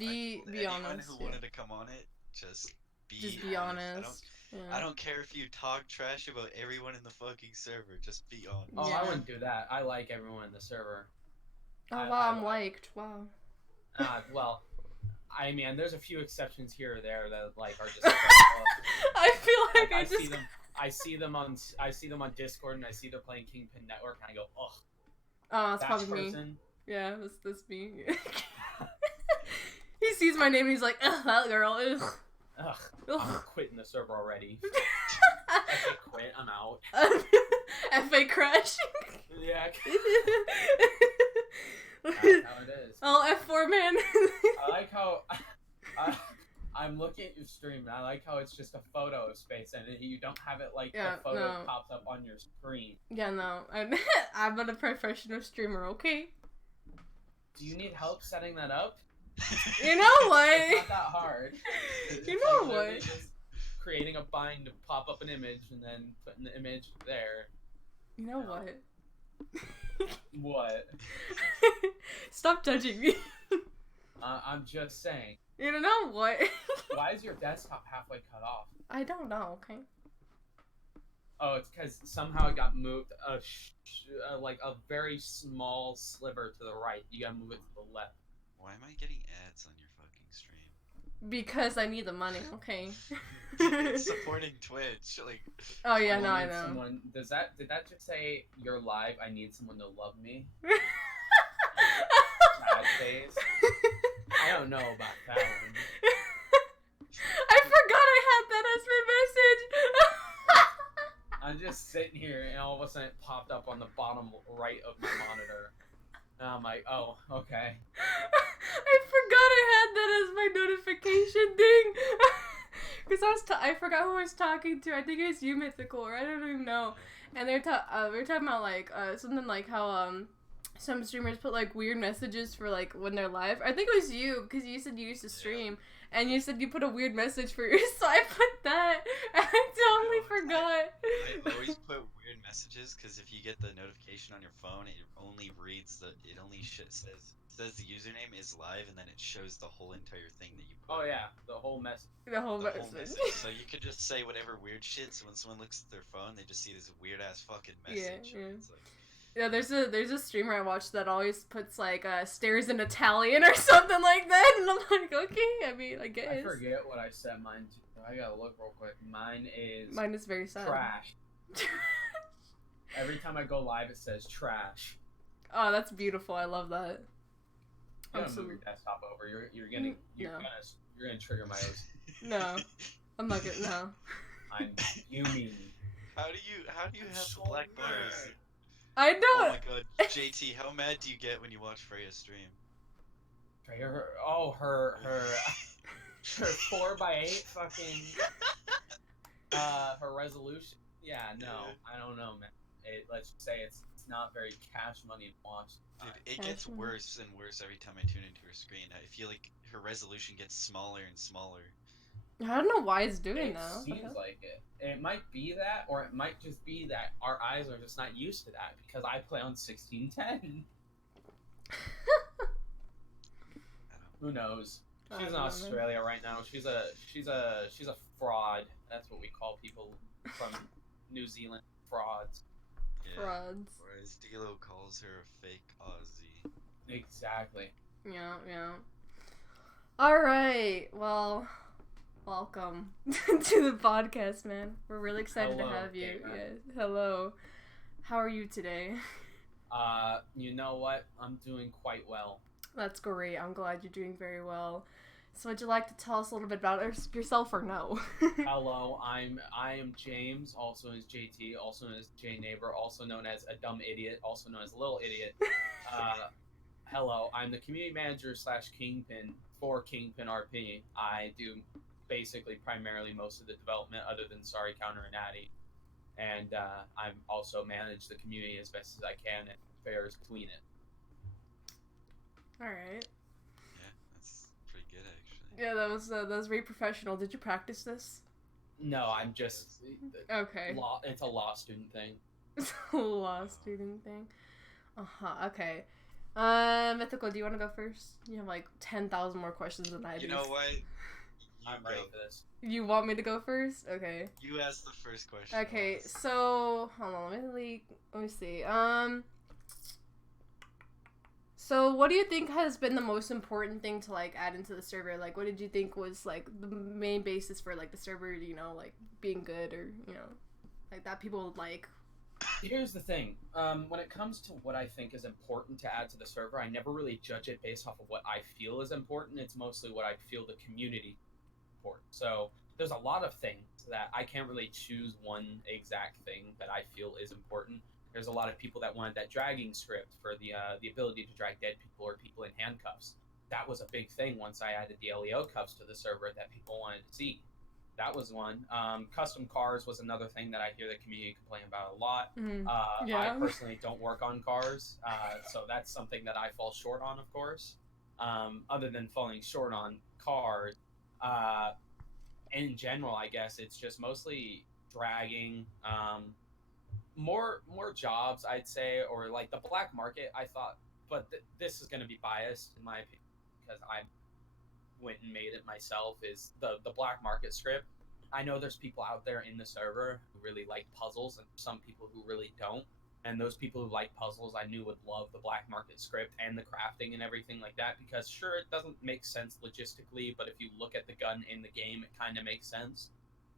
be anyone honest. who Yeah. wanted to come on it, just Be honest. I Yeah. don't care if you talk trash about everyone in the fucking server. Just be honest. Oh, I Yeah. wouldn't do that. I like everyone in the server. Oh wow, I'm liked. Wow. Well, I mean, there's a few exceptions here or there that like are just. I feel like I see just. them. I see them on Discord, and I see they're playing Kingpin Network, and I go, oh, Oh, it's that probably person. me. Yeah, that's me. He sees my name and he's like, ugh, that girl. Ugh. Ugh, I'm quitting the server already. I quit. I'm out. FA crash. Yeah. That's how it is. Oh, F4 man. I like how I'm looking at your stream, and I like how it's just a photo of space, and you don't have it like the photo pops up on your screen. Yeah, no. I'm not a professional streamer, okay? Do you need help setting that up? You know what? It's not that hard. You know what? Just creating a bind to pop up an image, and then putting the image there. You know what? What? Stop judging me. I'm just saying. You know what? Why is your desktop halfway cut off? I don't know, okay? Oh, it's because somehow it got moved like a very small sliver to the right. You gotta move it to the left. Why am I getting ads on your fucking stream? Because I need the money, okay? It's supporting Twitch, like. Oh yeah, no, I know. Someone, did that just say you're live? I need someone to love me. Sad face. I don't know about that one. I forgot I had that as my message. I'm just sitting here, and all of a sudden it popped up on the bottom right of my monitor. And I'm like, oh, okay. I forgot I had that as my notification thing. Because I forgot who I was talking to. I think it was you, Mythical, or I don't even know. And we were talking about like something like how some streamers put like weird messages for like when they're live. I think it was you, because you said you used to stream, and you said you put a weird message for yours, so I put that, and I totally forgot. I always put weird messages, because if you get the notification on your phone, it only reads it only says the username is live, and then it shows the whole entire thing that you put. Oh yeah, the whole message. The whole message. So you could just say whatever weird shit, so when someone looks at their phone, they just see this weird ass fucking message. Yeah. It's like, yeah, there's a streamer I watch that always puts like stairs in Italian or something like that, and I'm like, okay, I mean, I guess. I forget what I set mine to. I gotta look real quick. Mine is very sad. Trash. Every time I go live, it says trash. Oh, that's beautiful. I love that. You gotta move your desktop over. You're gonna trigger my OC. No, I'm not gonna. No. I'm fuming. How do you have the black bars? I don't. Oh my god, JT, how mad do you get when you watch Freya's stream? Her 4x8 fucking her resolution. Yeah, no, I don't know, man. Let's just say it's not very cash money to watch. Dude, it gets worse and worse every time I tune into her screen. I feel like her resolution gets smaller and smaller. I don't know why it's doing that. It seems like it. It might be that, or it might just be that our eyes are just not used to that, because I play on 1610. Who knows? She's in Australia right now. She's a fraud. That's what we call people from New Zealand. Frauds. Yeah. Frauds. Whereas D'Lo calls her a fake Aussie. Exactly. Yeah. Alright, well, welcome to the podcast, man. We're really excited to have you. Yeah. Hello. How are you today? You know what? I'm doing quite well. That's great. I'm glad you're doing very well. So would you like to tell us a little bit about yourself or no? Hello, I am James, also known as JT, also known as J Neighbor, also known as a dumb idiot, also known as a little idiot. Hello, I'm the community manager / Kingpin for Kingpin RP. I do basically primarily most of the development other than Sorry Counter and Addy. And I also manage the community as best as I can and affairs between it. Alright. Yeah, that's pretty good actually. Yeah, that was very professional. Did you practice this? No, I'm just... Okay. It's a law student thing. It's a law student thing. Okay. Mythical, do you want to go first? You have like 10,000 more questions than I do. You know what? I'm ready for this. You want me to go first? Okay. You asked the first question. Okay, Alice. so hold on, let me see. So what do you think has been the most important thing to like add into the server? Like, what did you think was like the main basis for like the server, like being good or like that people would like? Here's the thing. When it comes to what I think is important to add to the server, I never really judge it based off of what I feel is important. It's mostly what I feel the community important. So there's a lot of things that I can't really choose one exact thing that I feel is important. There's a lot of people that wanted that dragging script for the ability to drag dead people or people in handcuffs. That was a big thing once I added the LEO cuffs to the server that people wanted to see. That was one. Custom cars was another thing that I hear the community complain about a lot. I personally don't work on cars, so that's something that I fall short on, of course. Other than falling short on cars, in general, I guess it's just mostly dragging. More jobs, I'd say, or like the black market. I thought, but this is going to be biased in my opinion because I went and made it myself. Is the black market script? I know there's people out there in the server who really like puzzles, and some people who really don't. And those people who like puzzles, I knew would love the black market script and the crafting and everything like that. Because sure, it doesn't make sense logistically, but if you look at the gun in the game, it kind of makes sense.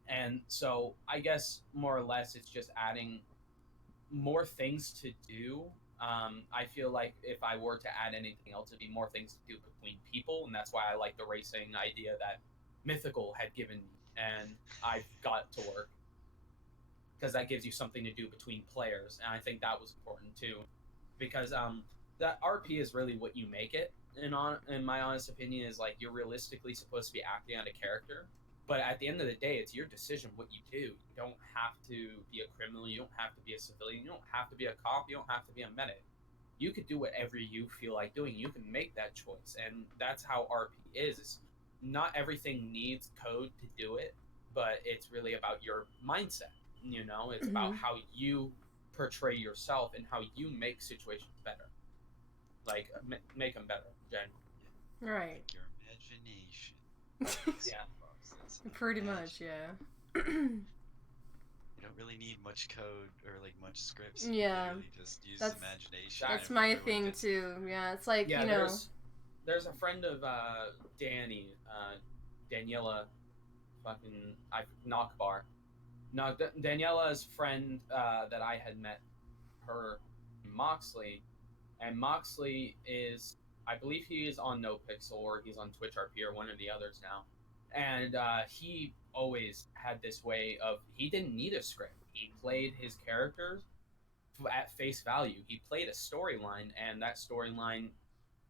And so I guess more or less, it's just adding more things to do. I feel like if I were to add anything else, it'd be more things to do between people, and that's why I like the racing idea that Mythical had given me, and I've got to work because that gives you something to do between players, and I think that was important too, because that RP is really what you make it. In my honest opinion, is like you're realistically supposed to be acting on a character, but at the end of the day, it's your decision what you do. You don't have to be a criminal. You don't have to be a civilian. You don't have to be a cop. You don't have to be a medic. You could do whatever you feel like doing. You can make that choice, and that's how RP is. It's not everything needs code to do it, but it's really about your mindset. It's about how you portray yourself and how you make situations better, like make them better. Generally. Right. Like your imagination. Yeah. Pretty much, yeah. You don't really need much code or like much scripts. Yeah. You really just use That's- imagination. That's and my everyone thing gets- too. Yeah, it's like Yeah, there's a friend of Danny, Daniela, fucking Knockbar. No, Daniela's friend that I had met, her Moxley, and Moxley is, I believe he is on NoPixel or he's on Twitch RP or one of the others now, and he always had this way of he didn't need a script. He played his characters at face value. He played a storyline, and that storyline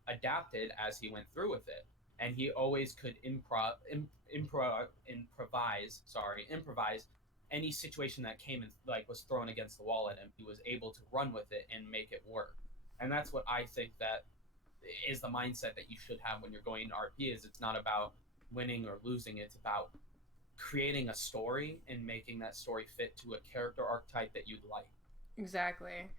adapted as he went through with it, and he always could improvise any situation that came and like was thrown against the wall at him. He was able to run with it and make it work, and that's what I think that is the mindset that you should have when you're going into RP. Is it's not about winning or losing, it's about creating a story and making that story fit to a character archetype that you'd like. Exactly.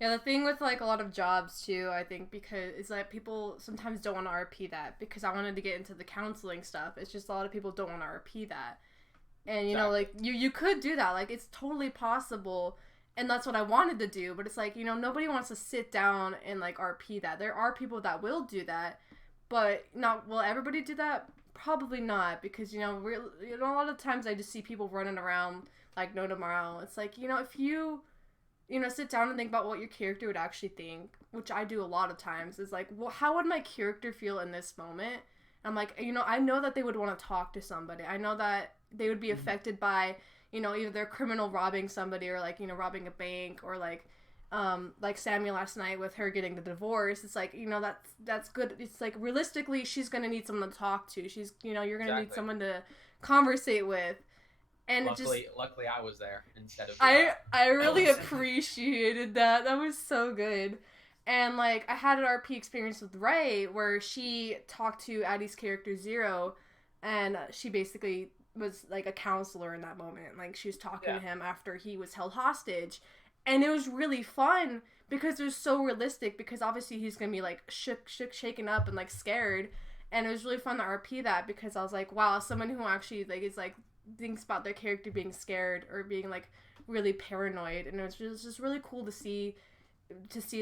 Yeah, the thing with like a lot of jobs too, I think, because it's like people sometimes don't want to RP that. Because I wanted to get into the counseling stuff, it's just a lot of people don't want to RP that. And like you could do that, like it's totally possible, and that's what I wanted to do. But it's like nobody wants to sit down and like RP that. There are people that will do that, but not will everybody do that? Probably not, because a lot of times I just see people running around like no tomorrow. It's like if you sit down and think about what your character would actually think, which I do a lot of times, is like, well, how would my character feel in this moment? And I'm like, I know that they would want to talk to somebody. I know that they would be affected by, either their criminal robbing somebody or like, robbing a bank, or like Sammy last night with her getting the divorce. It's like, that's good. It's like realistically, she's going to need someone to talk to. She's, you're going to need someone to conversate with. And luckily I was there instead of I really appreciated that. That was so good. And like I had an RP experience with Ray where she talked to Addie's character Zero, and she basically was like a counselor in that moment. Like she was talking to him after he was held hostage, and it was really fun because they're so realistic, because obviously he's gonna be like shaken up and like scared. And it was really fun to RP that, because I was like, wow, someone who actually like is like thinks about their character being scared or being like really paranoid, and it was just really cool to see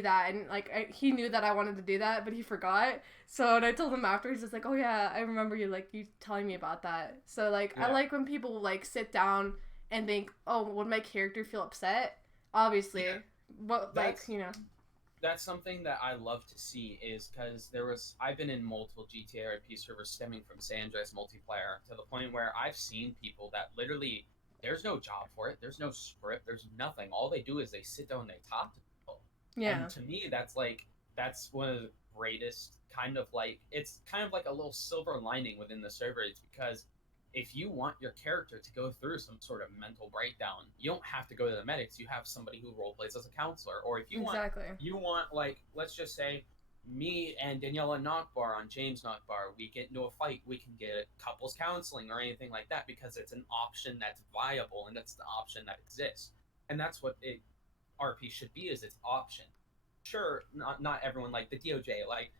that. And like he knew that I wanted to do that, but he forgot. So and I told him after, he's just like, oh yeah, I remember you telling me about that. So like I like when people like sit down and think, oh, would my character feel upset? Obviously, but like, you know. That's something that I love to see, is because I've been in multiple GTA RP servers stemming from San Andreas multiplayer, to the point where I've seen people that literally, there's no job for it, there's no script, there's nothing. All they do is they sit down and they talk to people. Yeah. And to me, that's one of the greatest it's kind of like a little silver lining within the server. It's because if you want your character to go through some sort of mental breakdown, you don't have to go to the medics. You have somebody who role plays as a counselor. Or if you want, like, let's just say me and Daniela Knockbar on James Knockbar, we get into a fight, we can get couples counseling or anything like that, because it's an option that's viable, and that's the option that exists. And that's what RP should be, is its option. Sure, not everyone, like the DOJ, like,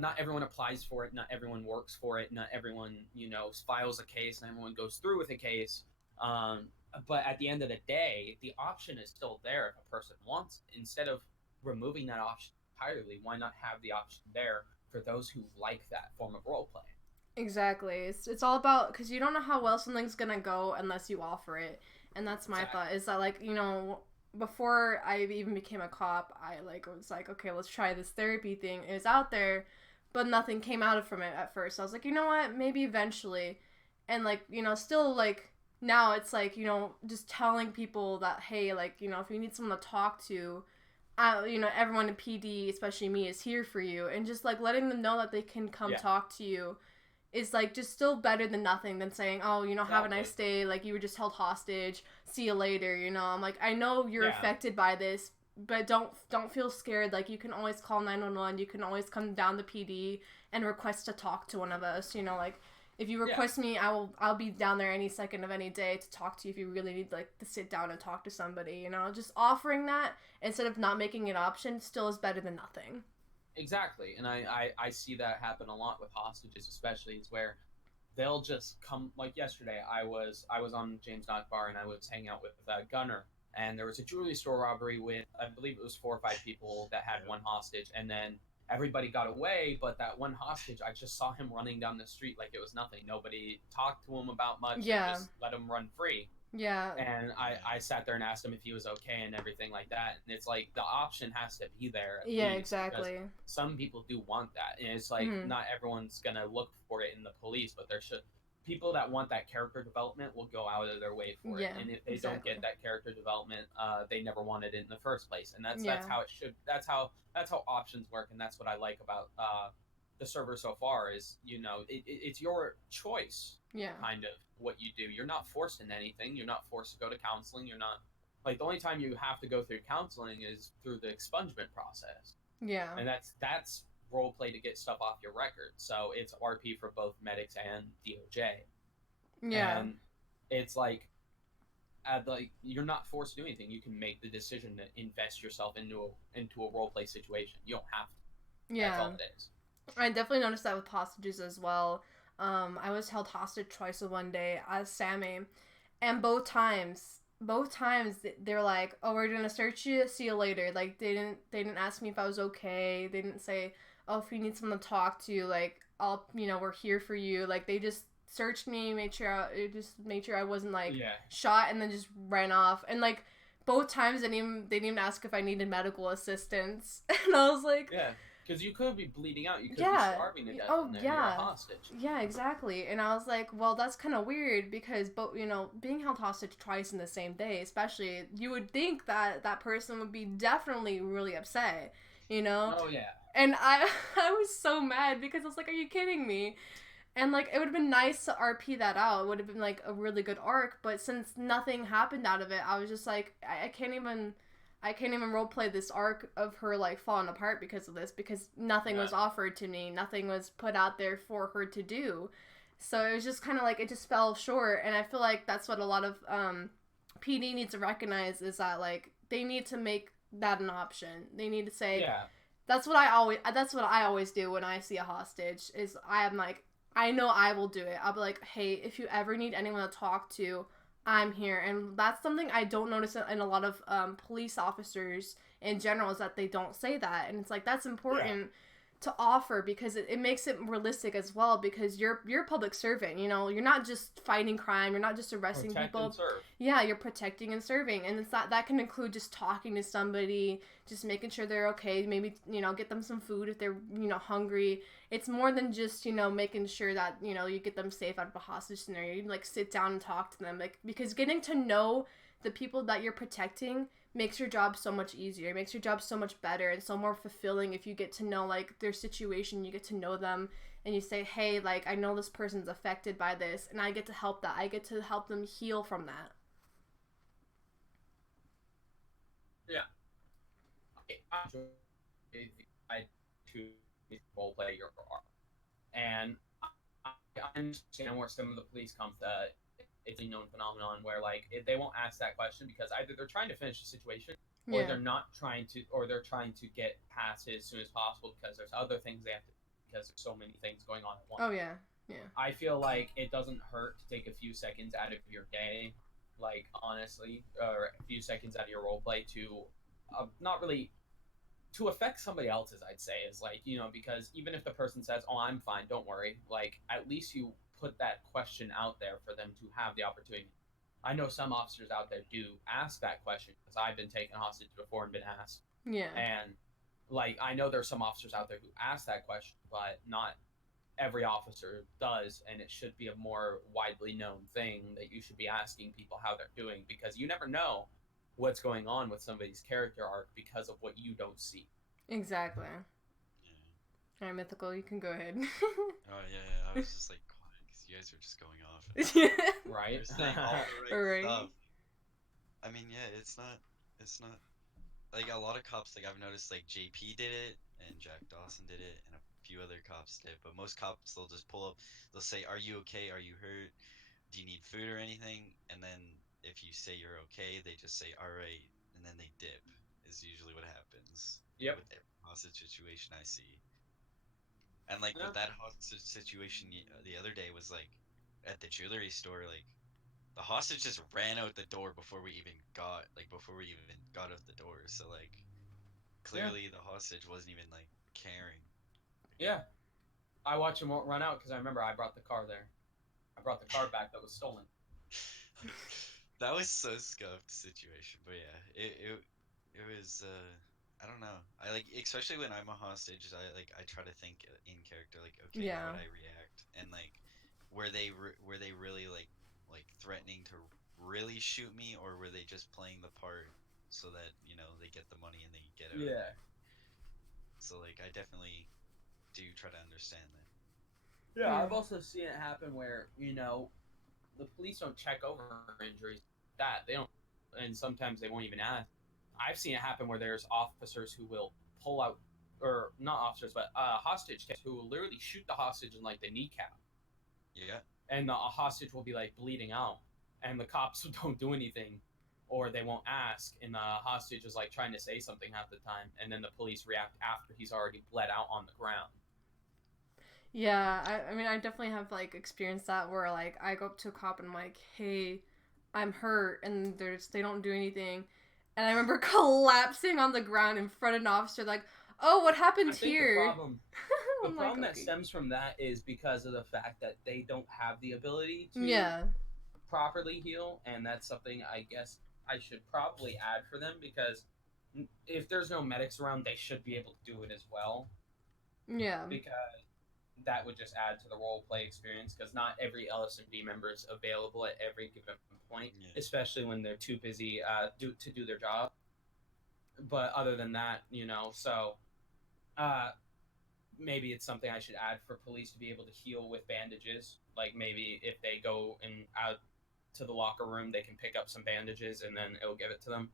not everyone applies for it, not everyone works for it, not everyone, files a case, and everyone goes through with a case. But at the end of the day, the option is still there if a person wants it. Instead of removing that option entirely, why not have the option there for those who like that form of role play? Exactly. It's all about, because you don't know how well something's gonna go unless you offer it. And that's my thought, is that, like, before I even became a cop, I was like, okay, let's try this therapy thing. It was out there, but nothing came out from it at first. I was like, you know what, maybe eventually. And still, like, now it's like, just telling people that, hey, like, if you need someone to talk to, everyone in PD, especially me, is here for you. And just like letting them know that they can come talk to you is like just still better than nothing, than saying, oh, have a nice day, like you were just held hostage, see you later. I'm like, I know you're affected by this, but don't feel scared. Like, you can always call 911, you can always come down to PD and request to talk to one of us. Like, if you request me, I'll be down there any second of any day to talk to you if you really need, like, to sit down and talk to somebody. Just offering that instead of not making an option still is better than nothing. Exactly, and I see that happen a lot with hostages, especially. It's where they'll just come. Like yesterday, I was on James Knockbar, and I was hanging out with Gunner, and there was a jewelry store robbery with, I believe it was 4 or 5 people that had one hostage, and then everybody got away, but that one hostage, I just saw him running down the street like it was nothing. Nobody talked to him about much. Yeah. Just let him run free. Yeah. And I sat there and asked him if he was okay and everything like that. And it's like, the option has to be there. Yeah, exactly. Some people do want that. And it's like, not everyone's going to look for it in the police, but people that want that character development will go out of their way for it. And if they don't get that character development, they never wanted it in the first place. And that's how it should. That's how options work. And that's what I like about the server so far, is it's your choice. Kind of what you do. You're not forced in anything. You're not forced to go to counseling. You're not, like, the only time you have to go through counseling is through the expungement process. Yeah. And that's role play to get stuff off your record. So it's RP for both medics and DOJ. Yeah. And it's like you're not forced to do anything. You can make the decision to invest yourself into a role play situation. You don't have to. Yeah. That's all it is. I definitely noticed that with hostages as well. I was held hostage twice in one day as Sammy, and both times they're like, oh, we're gonna search you, see you later. Like, they didn't ask me if I was okay. They didn't say, oh, if you need someone to talk to, like, I'll, we're here for you. Like, they just searched me, made sure I wasn't, like, shot, and then just ran off. And, like, both times they didn't even ask if I needed medical assistance. And I was like, because you could be bleeding out. You could be starving to death. Oh, You're a hostage. Yeah, exactly. And I was like, well, that's kind of weird, because, being held hostage twice in the same day, especially, you would think that that person would be definitely really upset, Oh, yeah. And I was so mad, because I was like, are you kidding me? And, like, it would have been nice to RP that out. It would have been, like, a really good arc. But since nothing happened out of it, I was just like, I can't even roleplay this arc of her, like, falling apart because of this, because nothing was offered to me. Nothing was put out there for her to do. So it was just kind of like, it just fell short. And I feel like that's what a lot of PD needs to recognize, is that, like, they need to make that an option. They need to say, Yeah. That's what I always do when I see a hostage. Is I'm like, I know I will do it. I'll be like, hey, if you ever need anyone to talk to, I'm here. And that's something I don't notice in a lot of police officers in general, is that they don't say that. And it's like, that's important to offer, because it makes it realistic as well, because you're a public servant, you know, you're not just fighting crime, you're not just arresting Protect people. and serve. Yeah, you're protecting and serving. And it's that can include just talking to somebody, just making sure they're okay, maybe, you know, get them some food if they're, you know, hungry. It's more than just, you know, making sure that, you know, you get them safe out of a hostage scenario. You like sit down and talk to them, like, because getting to know the people that you're protecting makes your job so much easier. It makes your job so much better and so more fulfilling if you get to know, like, their situation, you get to know them, and you say, hey, like, I know this person's affected by this, and I get to help that. I get to help them heal from that. Yeah. I enjoy to role play your part. And I understand where some of the police come to. It's a known phenomenon where, like, they won't ask that question because either they're trying to finish the situation, or they're not trying to, or they're trying to get past it as soon as possible because there's other things they have to, because there's so many things going on at once. Oh yeah. I feel like it doesn't hurt to take a few seconds out of your day, like, honestly, or a few seconds out of your role play to, not really, to affect somebody else's, I'd say, is like, you know, because even if the person says, oh, I'm fine, don't worry, like, at least you put that question out there for them to have the opportunity. I know some officers out there do ask that question, because I've been taken hostage before and been asked. Yeah. And, like, I know there's some officers out there who ask that question, but not every officer does, and it should be a more widely known thing that you should be asking people how they're doing, because you never know what's going on with somebody's character arc because of what you don't see. Exactly. Yeah. All right, Mythical, you can go ahead. Oh yeah, I was just like quiet because you guys were just going off. Right? You're saying all the Right. stuff. I mean, yeah, it's not like a lot of cops. Like I've noticed, like JP did it and Jack Dawson did it and a few other cops did. But most cops, they'll just pull up. They'll say, "Are you okay? Are you hurt? Do you need food or anything?" And then if you say you're okay, they just say, "All right," and then they dip. Is usually what happens. Yep. With every hostage situation I see. And like Yeah. with that hostage situation the other day was like at the jewelry store, like the hostage just ran out the door before we even got out the door. So like clearly the hostage wasn't even like caring. Yeah. I watch him run out because I remember I brought the car there. I brought the car back that was stolen. That was so scuffed situation, but yeah, it was I don't know. I like, especially when I'm a hostage, I try to think in character, like, okay, how would I react, and like were they really like threatening to really shoot me, or were they just playing the part so that, you know, they get the money and they get out of Yeah. there. So like I definitely do try to understand that. Yeah, I've also seen it happen where, you know, the police don't check over injuries. That they don't, and sometimes they won't even ask. I've seen it happen where there's officers who will pull out, or not officers, but hostage who will literally shoot the hostage in like the kneecap. Yeah. And the hostage will be like bleeding out, and the cops don't do anything, or they won't ask, and the hostage is like trying to say something half the time, and then the police react after he's already bled out on the ground. Yeah, I mean, I definitely have, like, experienced that where, like, I go up to a cop and I'm like, hey, I'm hurt, and they don't do anything. And I remember collapsing on the ground in front of an officer, like, oh, what happened here? The problem that stems from that is because of the fact that they don't have the ability to properly heal, and that's something I guess I should probably add for them, because if there's no medics around, they should be able to do it as well. Yeah. Because that would just add to the role play experience, because not every LSMD member is available at every given point, especially when they're too busy to do their job. But other than that, you know, so maybe it's something I should add for police to be able to heal with bandages. Like maybe if they go and out to the locker room, they can pick up some bandages and then it'll give it to them.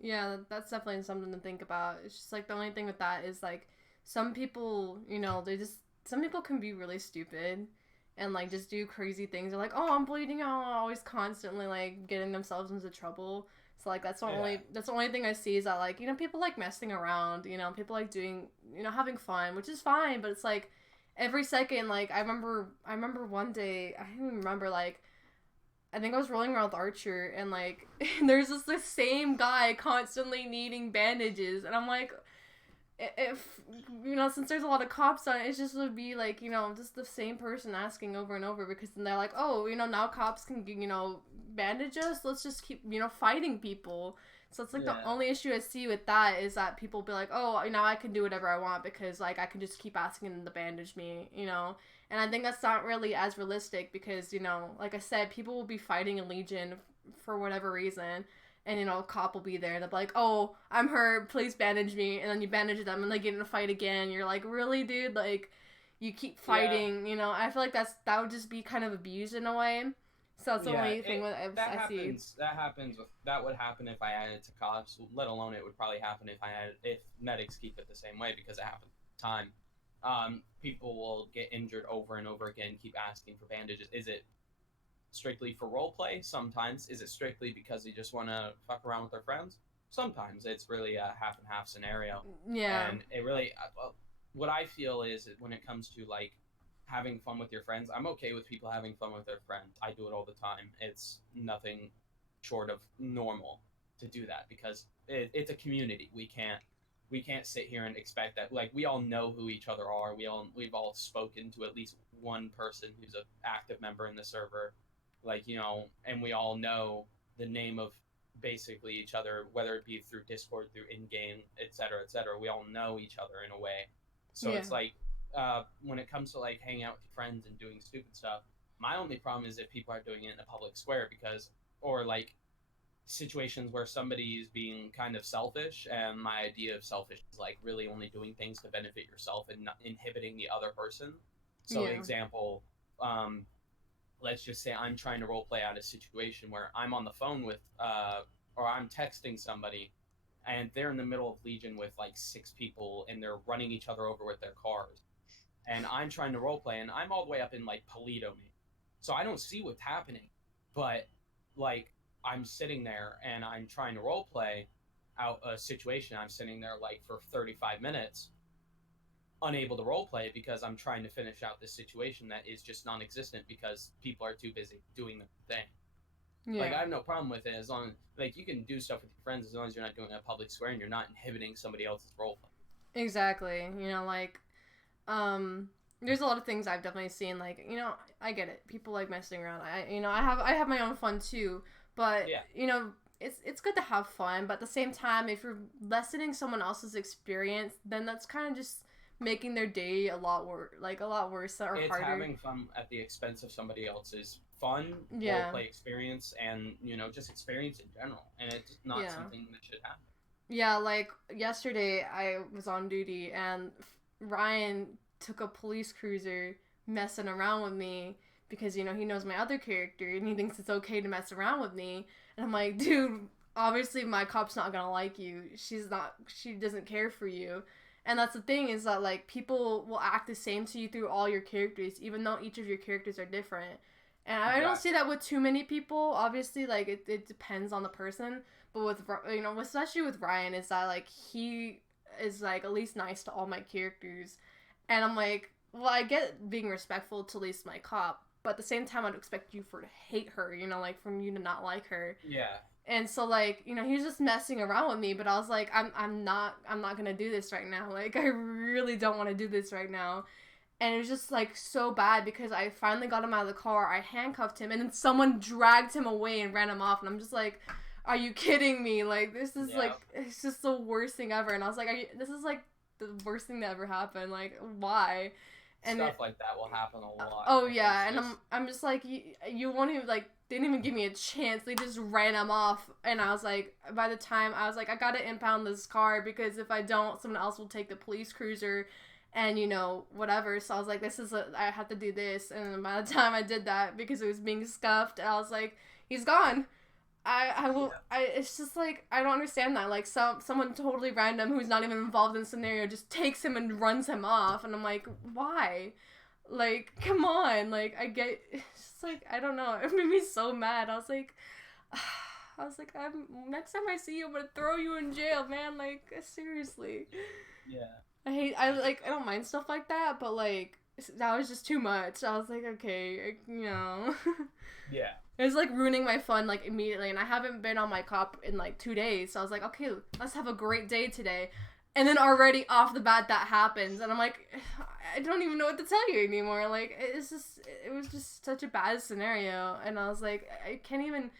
Yeah, that's definitely something to think about. It's just like the only thing with that is like some people, you know, some people can be really stupid and like just do crazy things. They're like, oh, I'm bleeding out, always constantly like getting themselves into trouble. So, like, that's the only thing I see is that, like, you know, people like messing around, you know, people like doing, you know, having fun, which is fine, but it's like, every second, like, I remember one day, I don't even remember, like, I think I was rolling around with Archer, and, like, there's just the same guy constantly needing bandages, and I'm like, if, you know, since there's a lot of cops on it, it just would be, like, you know, just the same person asking over and over, because then they're like, oh, you know, now cops can, you know, bandage us, let's just keep, you know, fighting people. So it's like the only issue I see with that is that people be like, oh, now I can do whatever I want because, like, I can just keep asking them to bandage me, you know? And I think that's not really as realistic because, you know, like I said, people will be fighting a Legion for whatever reason. And, you know, a cop will be there and they'll be like, oh, I'm hurt, please bandage me. And then you bandage them and they get in a fight again. You're like, really, dude? Like, you keep fighting, you know? I feel like that would just be kind of abused in a way. So that's the only thing I see. That would happen if I added to cops, let alone it would probably happen if medics keep it the same way because it happens all the time. People will get injured over and over again, keep asking for bandages. Is it strictly for roleplay? Sometimes. Is it strictly because they just want to fuck around with their friends? Sometimes. It's really a half and half scenario. Yeah. And it really, what I feel is when it comes to, like, having fun with your friends, I'm okay with people having fun with their friends. I do it all the time. It's nothing short of normal to do that because it's a community. We can't sit here and expect that. Like, we all know who each other are. We've all spoken to at least one person who's an active member in the server, like, you know, and we all know the name of basically each other, whether it be through Discord, through in-game, etc., etc. We all know each other in a way. So it's like, when it comes to, like, hanging out with friends and doing stupid stuff, my only problem is if people are doing it in a public square or like situations where somebody is being kind of selfish, and my idea of selfish is like really only doing things to benefit yourself and not inhibiting the other person. So example, let's just say I'm trying to roleplay out a situation where I'm on the phone with, or I'm texting somebody, and they're in the middle of Legion with like 6 people, and they're running each other over with their cars. And I'm trying to roleplay, and I'm all the way up in, like, Polito, so I don't see what's happening. But, like, I'm sitting there, and I'm trying to roleplay out a situation. I'm sitting there, like, for 35 minutes, unable to roleplay because I'm trying to finish out this situation that is just non-existent because people are too busy doing their thing. Yeah. Like, I have no problem with it as long as, like, you can do stuff with your friends as long as you're not doing it in a public square and you're not inhibiting somebody else's roleplay. Exactly. You know, like, there's a lot of things I've definitely seen, like, you know, I get it. People like messing around. I have my own fun too, but, you know, it's good to have fun, but at the same time, if you're lessening someone else's experience, then that's kind of just making their day a lot worse or harder. It's having fun at the expense of somebody else's fun, roleplay experience, and, you know, just experience in general, and it's not something that should happen. Yeah, like, yesterday, I was on duty, and Ryan took a police cruiser messing around with me because, you know, he knows my other character and he thinks it's okay to mess around with me. And I'm like, dude, obviously my cop's not gonna like you. She doesn't care for you. And that's the thing is that, like, people will act the same to you through all your characters, even though each of your characters are different. And I don't see that with too many people. Obviously, like, it depends on the person. But with, you know, especially with Ryan, is that, like, he is, like, at least nice to all my characters. And I'm like, well, I get being respectful to at least my cop, but at the same time, I'd expect you to hate her, you know, like, from you to not like her. Yeah. And so, like, you know, he was just messing around with me, but I was like, I'm not gonna do this right now. Like, I really don't want to do this right now. And it was just, like, so bad because I finally got him out of the car, I handcuffed him, and then someone dragged him away and ran him off, and I'm just like, are you kidding me? Like, this is, like, it's just the worst thing ever. And I was like, this is, like, the worst thing that ever happened. Like, why? And stuff like that will happen a lot. Oh, yeah, and I'm just like, you won't even, like, they didn't even give me a chance. They just ran him off, and I was like, by the time, I was like, I gotta impound this car, because if I don't, someone else will take the police cruiser, and, you know, whatever. So I was like, I have to do this, and by the time I did that, because it was being scuffed, I was like, he's gone. It's just, like, I don't understand that. Like, someone totally random who's not even involved in the scenario just takes him and runs him off, and I'm like, why? Like, come on. Like, it's just, like, I don't know. It made me so mad. I was like, I was like, next time I see you, I'm gonna throw you in jail, man. Like, seriously. Yeah. I don't mind stuff like that, but like, that was just too much. I was like, okay, Yeah. It was like ruining my fun like immediately, and I haven't been on my cop in like 2 days, so I was like, okay, let's have a great day today. And then already off the bat that happens, and I'm like, I don't even know what to tell you anymore. Like, it was just such a bad scenario, and I was like, I can't even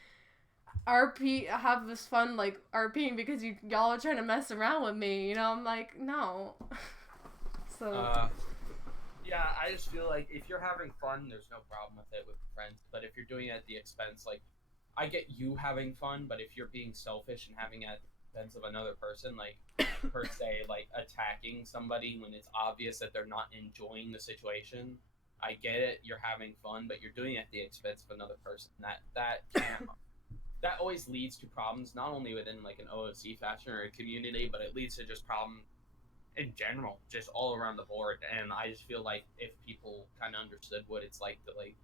have this fun like RPing because y'all are trying to mess around with me. I'm like, no. So. Yeah, I just feel like if you're having fun, there's no problem with it with friends. But if you're doing it at the expense, like, I get you having fun, but if you're being selfish and having it at the expense of another person, like, per se, like, attacking somebody when it's obvious that they're not enjoying the situation, I get it, you're having fun, but you're doing it at the expense of another person. That always leads to problems, not only within, like, an OOC faction or a community, but it leads to just problems in general, just all around the board. And I just feel like if people kind of understood what it's like to, like,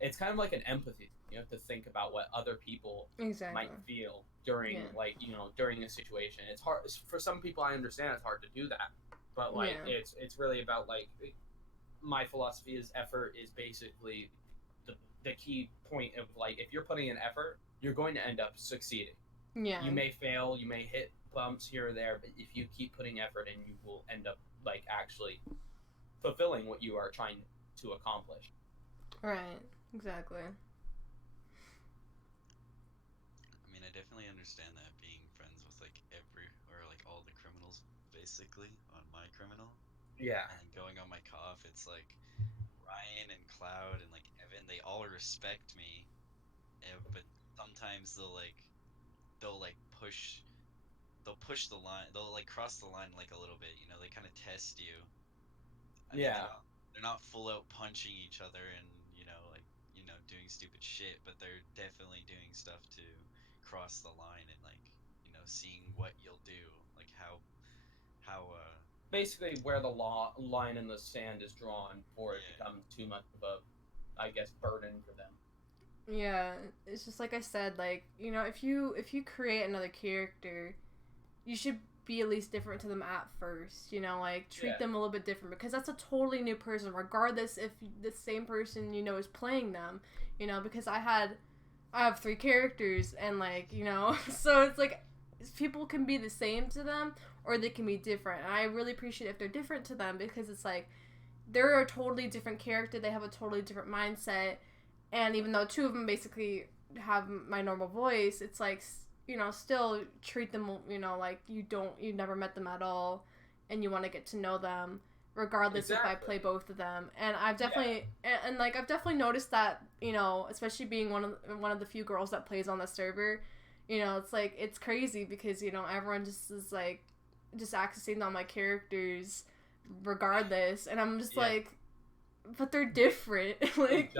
it's kind of like an empathy. You have to think about what other people might feel during during a situation. It's hard for some people. I understand it's hard to do that, but like it's really about like my philosophy is effort is basically the key point of like if you're putting in effort, you're going to end up succeeding. Yeah. You may fail, you may hit bumps here or there, but if you keep putting effort in, you will end up like actually fulfilling what you are trying to accomplish. Right. Exactly. I mean, I definitely understand that being friends with like all the criminals basically on my criminal. Yeah. And going on my cough, it's like Ryan and Cloud and like Evan, they all respect me, but sometimes they'll like push the line. They'll like cross the line like a little bit. They kind of test you. I mean, they're not full out punching each other and like doing stupid shit, but they're definitely doing stuff to cross the line and like seeing what you'll do, like how basically where the line in the sand is drawn before it becomes too much of a, I guess, burden for them. Yeah, it's just like I said, like, if you create another character, you should be at least different to them at first, like treat them a little bit different, because that's a totally new person, regardless if the same person is playing them, because I have 3 characters, and like so it's like people can be the same to them or they can be different, and I really appreciate if they're different to them, because it's like they're a totally different character, they have a totally different mindset, and even though 2 of them basically have my normal voice, it's like still treat them, like you never met them at all, and you want to get to know them, regardless if I play both of them. And I've definitely, and like I've definitely noticed that, especially being one of the few girls that plays on the server, it's like it's crazy because everyone just is like just accessing on my characters, regardless, and I'm just like, but they're different, like.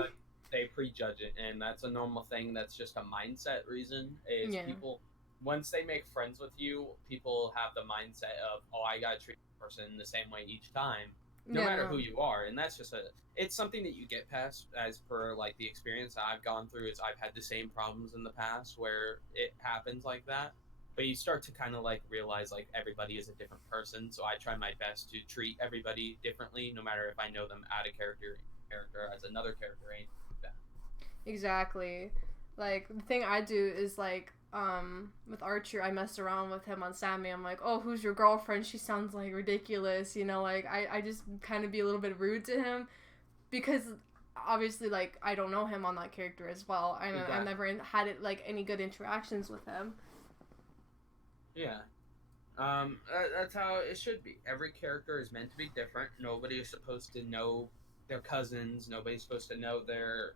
They prejudge it, and that's a normal thing. That's just a mindset reason. Is people, once they make friends with you, people have the mindset of, oh, I gotta treat the person the same way each time, no matter who you are. And that's just it's something that you get past as per like the experience I've gone through. Is I've had the same problems in the past where it happens like that, but you start to kind of like realize like everybody is a different person. So I try my best to treat everybody differently, no matter if I know them out of character as another character ain't. Exactly. Like, the thing I do is, like, with Archer, I messed around with him on Sammy. I'm like, oh, who's your girlfriend? She sounds, like, ridiculous, like, I just kind of be a little bit rude to him, because, obviously, like, I don't know him on that character as well. I've never had, any good interactions with him. Yeah. That's how it should be. Every character is meant to be different. Nobody is supposed to know their cousins. Nobody's supposed to know their...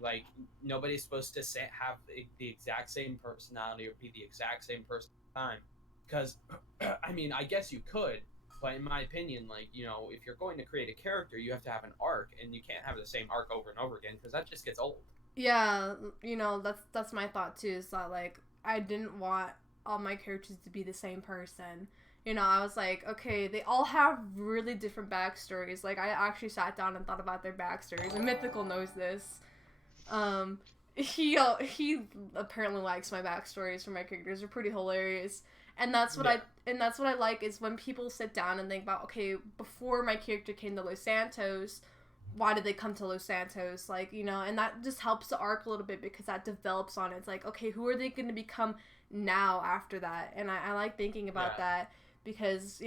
Like, nobody's supposed to have the exact same personality or be the exact same person all the time. Because, I mean, I guess you could, but in my opinion, like, if you're going to create a character, you have to have an arc, and you can't have the same arc over and over again, because that just gets old. Yeah, that's my thought, too, is that, like, I didn't want all my characters to be the same person. I was like, okay, they all have really different backstories. Like, I actually sat down and thought about their backstories, and Mythical knows this. he apparently likes my backstories for my characters. They're pretty hilarious. And that's what I like is when people sit down and think about, okay, before my character came to Los Santos, why did they come to Los Santos? Like, and that just helps the arc a little bit because that develops on it. It's like, okay, who are they going to become now after that? And I like thinking about that because,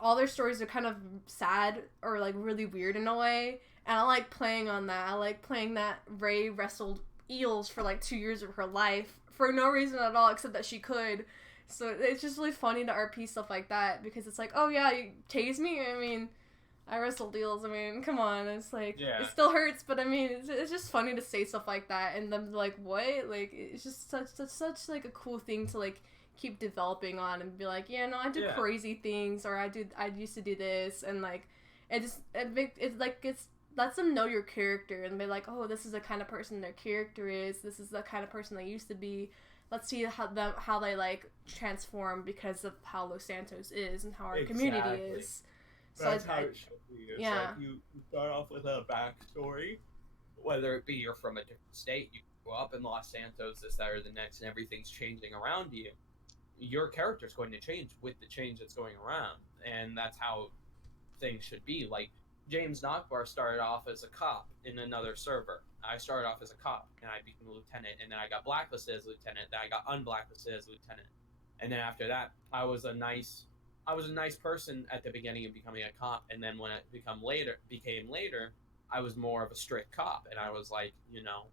all their stories are kind of sad or like really weird in a way. And I like playing on that. I like playing that Ray wrestled eels for like 2 years of her life for no reason at all except that she could. So it's just really funny to RP stuff like that because it's like, oh yeah, you tase me? I mean, I wrestled eels. I mean, come on. It's like, it still hurts, but I mean, it's just funny to say stuff like that and them like, what? Like, it's just such like a cool thing to like keep developing on and be like, yeah, no, I do crazy things or I used to do this and like, it lets them know your character and be like, oh, this is the kind of person their character is. This is the kind of person they used to be. Let's see how they like transform because of how Los Santos is and how our community is. So that's how it should be. It's like you start off with a backstory, whether it be you're from a different state, you grew up in Los Santos, this, that, or the next, and everything's changing around you. Your character's going to change with the change that's going around, and that's how things should be. Like, James Nockbar started off as a cop in another server. I started off as a cop, and I became a lieutenant, and then I got blacklisted as lieutenant, then I got unblacklisted as lieutenant. And then after that, I was a nice person at the beginning of becoming a cop, and then when it became later, I was more of a strict cop, and I was like,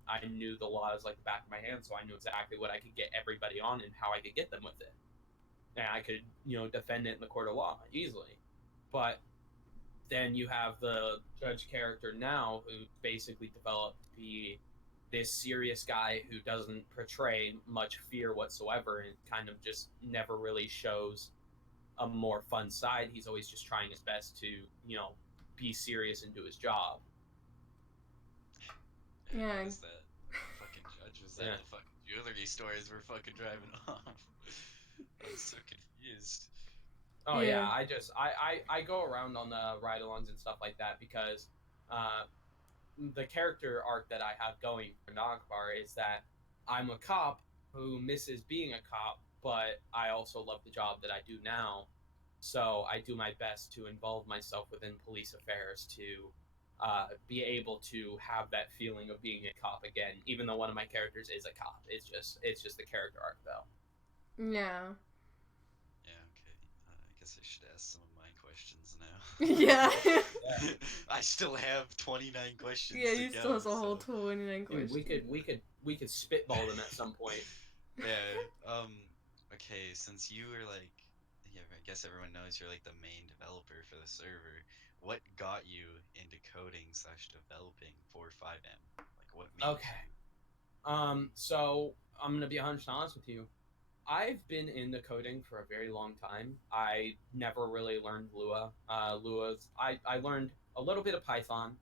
I knew the laws like the back of my hand, so I knew exactly what I could get everybody on and how I could get them with it. And I could, defend it in the court of law easily. But then you have the judge character now who basically developed to be this serious guy who doesn't portray much fear whatsoever and kind of just never really shows a more fun side. He's always just trying his best to, be serious and do his job. Yeah. Is that fucking judge? Was that the fucking jewelry stores we're fucking driving off? I was so confused. Oh yeah, I go around on the ride-alongs and stuff like that because the character arc that I have going for Nagpar is that I'm a cop who misses being a cop, but I also love the job that I do now. So I do my best to involve myself within police affairs to be able to have that feeling of being a cop again, even though one of my characters is a cop. It's just the character arc though. Yeah. Yeah, okay. I guess I should ask some of my questions now. Yeah. I still have 29 questions. Yeah, you still have a whole 29 questions. Dude, we could spitball them at some point. Yeah. Okay, since you were like, yeah, I guess everyone knows you're like the main developer for the server. What got you into coding/developing for 5M? Like, what made you? So I'm gonna be 100% honest with you. I've been into coding for a very long time. I never really learned Lua. I learned a little bit of Python.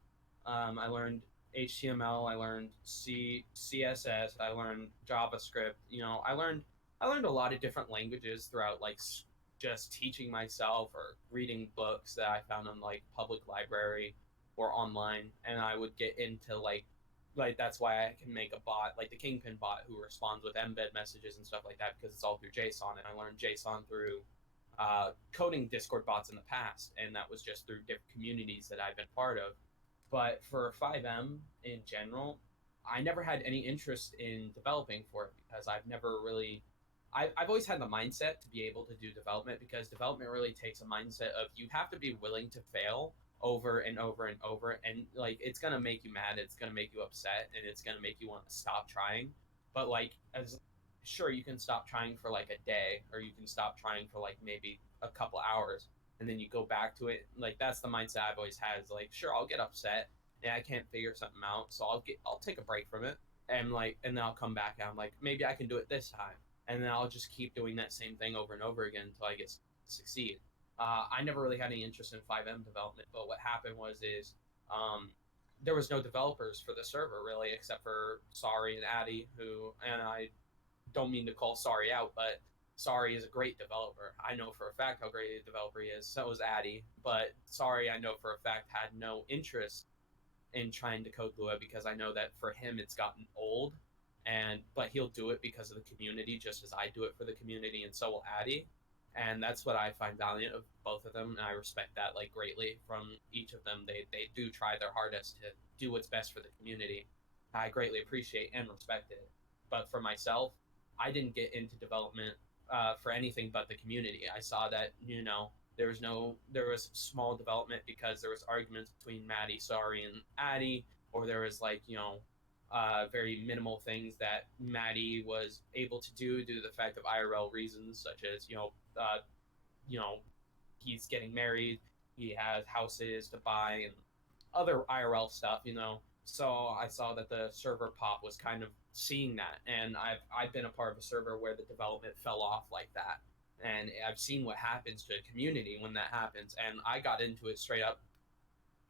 I learned HTML. I learned CSS. I learned JavaScript. I learned a lot of different languages throughout like just teaching myself or reading books that I found on like public library or online, and I would get into like that's why I can make a bot like the Kingpin bot who responds with embed messages and stuff like that because it's all through JSON, and I learned JSON through coding Discord bots in the past, and that was just through different communities that I've been part of. But for 5M in general, I never had any interest in developing for it because I've never really I've always had the mindset to be able to do development because development really takes a mindset of you have to be willing to fail over and over and over, and like it's gonna make you mad, it's gonna make you upset, and it's gonna make you want to stop trying. But like, as sure you can stop trying for like a day, or you can stop trying for like maybe a couple hours, and then you go back to it. Like that's the mindset I've always had. Is like, sure, I'll get upset and I can't figure something out, so I'll take a break from it, and then I'll come back and I'm like, maybe I can do it this time, and then I'll just keep doing that same thing over and over again until I get to succeed. I never really had any interest in 5M development, but what happened was there was no developers for the server really, except for Sorry and Addy, and I don't mean to call Sorry out, but Sorry is a great developer. I know for a fact how great a developer he is. So is Addy, but Sorry, I know for a fact, had no interest in trying to code Lua because I know that for him it's gotten old, and but he'll do it because of the community, just as I do it for the community, and so will Addy. And that's what I find valiant of both of them, and I respect that like greatly from each of them. They do try their hardest to do what's best for the community. I greatly appreciate and respect it. But for myself, I didn't get into development for anything but the community. I saw that there was small development because there was arguments between Maddie, Sorry, and Addy, or there was like very minimal things that Maddie was able to do due to the fact of IRL reasons, such as you know he's getting married, he has houses to buy, and other IRL stuff. So I saw that the server pop was kind of seeing that, and I've been a part of a server where the development fell off like that, and I've seen what happens to a community when that happens, and I got into it straight up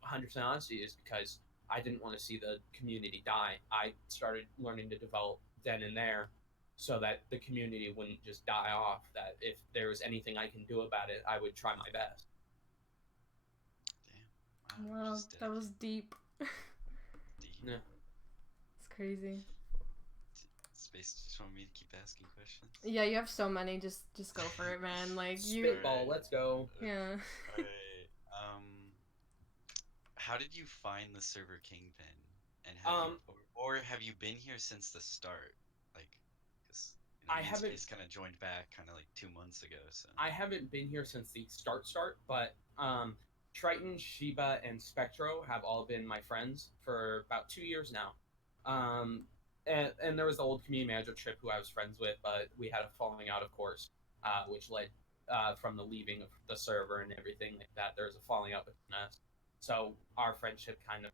100% honesty is because I didn't want to see the community die. I started learning to develop then and there so that the community wouldn't just die off. That if there was anything I can do about it, I would try my best. Damn. Wow, Wow, just that was deep. deep. Yeah. It's crazy. Space just want me to keep asking questions. Yeah, you have so many. Just go for it, man. Like you. Spitball, let's go. Yeah. Alright. How did you find the server Kingpin? And have you been here since the start? Like, because I me and haven't Space kind of joined back kind of like 2 months ago. So I haven't been here since the start, but Triton, Sheba, and Spectro have all been my friends for about 2 years now. Um, and there was the old community manager Trip who I was friends with, but we had a falling out, of course, which led from the leaving of the server and everything like that. There was a falling out between us, so our friendship kind of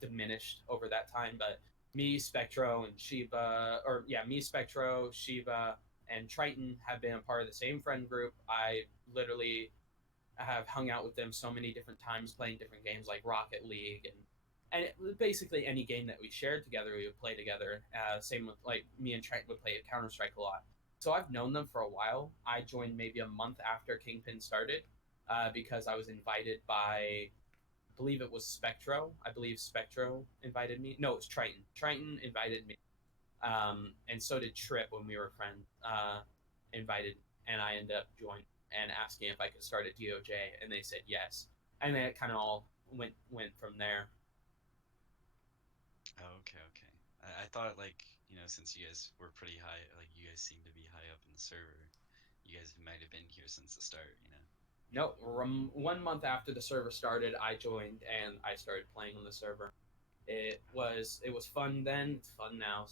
diminished over that time. But me, Spectro, and Sheba, or yeah, me, Spectro, Sheba, and Triton have been a part of the same friend group. I literally have hung out with them so many different times, playing different games like Rocket League basically any game that we shared together, we would play together. Same with like me and Triton would play at Counter Strike a lot. So I've known them for a while. I joined maybe a month after Kingpin started because I was invited by I believe it was Spectro. I believe Spectro invited me. No, it was Triton. Triton invited me, and so did Trip when we were friends. Invited, and I ended up joining and asking if I could start at DOJ, and they said yes. And then it kind of all went from there. oh, okay. I thought like since you guys were pretty high, like you guys seem to be high up in the server, you guys might have been here since the start. No, 1 month after the server started, I joined and I started playing on the server. It was fun then. It's fun now.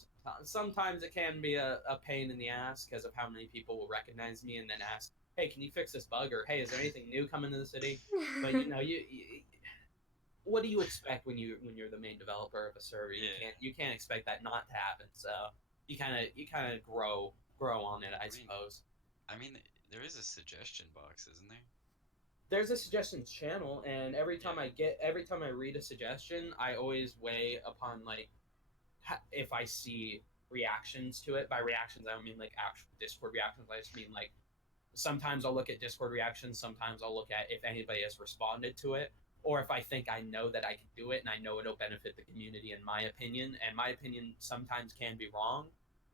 Sometimes it can be a pain in the ass because of how many people will recognize me and then ask, "Hey, can you fix this bug?" or "Hey, is there anything new coming to the city?" But what do you expect when you're the main developer of a server? Yeah. You can't expect that not to happen. So you kind of grow on it, I suppose. I mean, there is a suggestion box, isn't there? There's a suggestions channel, and every time I read a suggestion, I always weigh upon like if I see reactions to it. By reactions, I don't mean like actual Discord reactions. I just mean like sometimes I'll look at Discord reactions. Sometimes I'll look at if anybody has responded to it, or if I think I know that I can do it and I know it'll benefit the community. In my opinion, and my opinion sometimes can be wrong.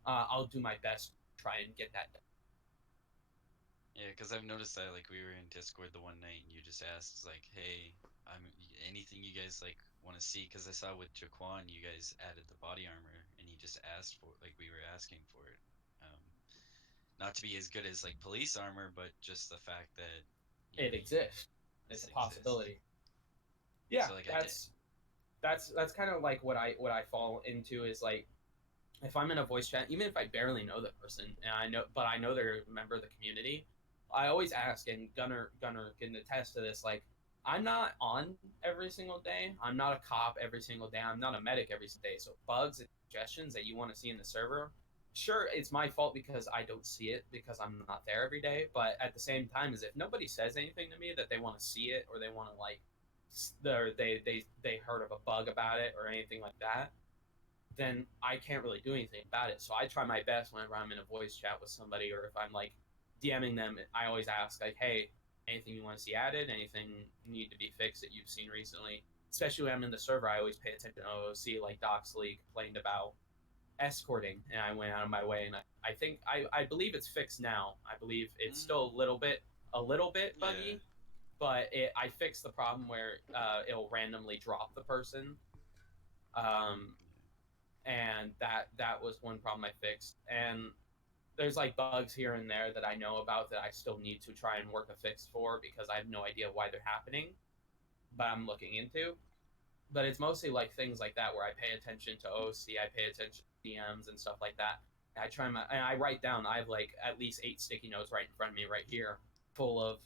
I'll do my best to try and get that done. Yeah, because I've noticed that like we were in Discord the one night and you just asked like, "Hey, I'm anything you guys like want to see?" Because I saw with Jaquan you guys added the body armor and he just asked for like we were asking for it. Um, Not to be as good as like police armor, but just the fact that It exists. It's this a exists. possibility. Yeah, So like I did. that's kind of like what I fall into is like if I'm in a voice chat, even if I barely know the person, and I know they're a member of the community, I always ask, and Gunner can attest to this. Like, I'm not on every single day. I'm not a cop every single day. I'm not a medic every single day. So bugs and suggestions that you want to see in the server, sure, it's my fault because I don't see it because I'm not there every day. But at the same time, is if nobody says anything to me that they want to see it or they want to like, they heard of a bug about it or anything like that, then I can't really do anything about it. So I try my best whenever I'm in a voice chat with somebody or if I'm like DMing them, I always ask like, "Hey, anything you want to see added? Anything need to be fixed that you've seen recently?" especially when I'm in the server, I always pay attention to OOC. Like Doxley complained about escorting, and I went out of my way, and I think I believe it's fixed now. I believe it's still a little bit buggy, but I fixed the problem where it'll randomly drop the person, um, and that was one problem I fixed. And there's like bugs here and there that I know about that I still need to try and work a fix for because I have no idea why they're happening, but I'm looking into. But it's mostly like things like that where I pay attention to OC, I pay attention to DMs and stuff like that. And I write down. I have like at least 8 sticky notes right in front of me right here, full of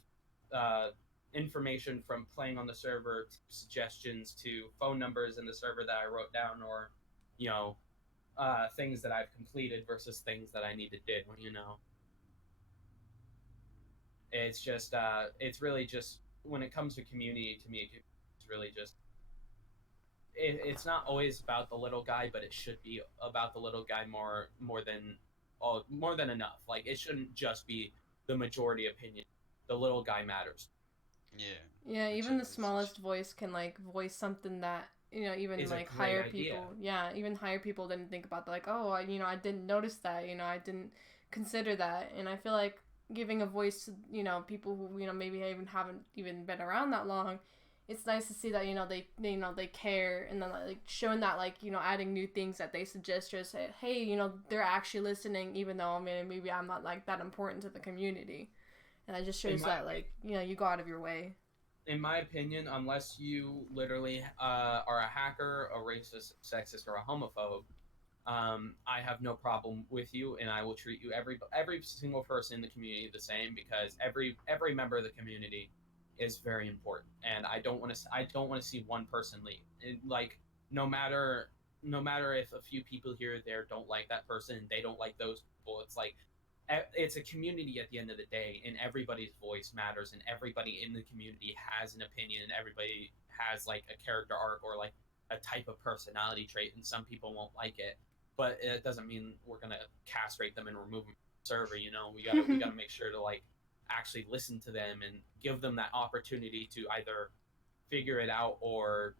uh, information from playing on the server to suggestions to phone numbers in the server that I wrote down, or you know, things that I've completed versus things that I need to did. You know, it's just it's really just when it comes to community to me, it's really just it's not always about the little guy, but it should be about the little guy more than enough. Like it shouldn't just be the majority opinion. The little guy matters. Yeah. Yeah, Which even the is smallest voice can like voice something that even Is a like great higher idea. people. Yeah, even higher people didn't think about that. Like, oh, I didn't notice that. I didn't consider that. And I feel like giving a voice to people who maybe even haven't even been around that long. It's nice to see that they care, and then like showing that like adding new things that they suggest, just say, hey, they're actually listening, even though maybe I'm not like that important to the community. And that just shows that like you go out of your way. In my opinion, unless you literally are a hacker, a racist, sexist, or a homophobe, I have no problem with you, and I will treat you every single person in the community the same because every member of the community is very important, and I don't want to see one person leave. Like no matter if a few people here or there don't like that person, and they don't like those people, it's like it's a community at the end of the day, and everybody's voice matters, and everybody in the community has an opinion, and everybody has like a character arc or like a type of personality trait, and some people won't like it, but it doesn't mean we're gonna castrate them and remove them from the server. We gotta make sure to like actually listen to them and give them that opportunity to either figure it out or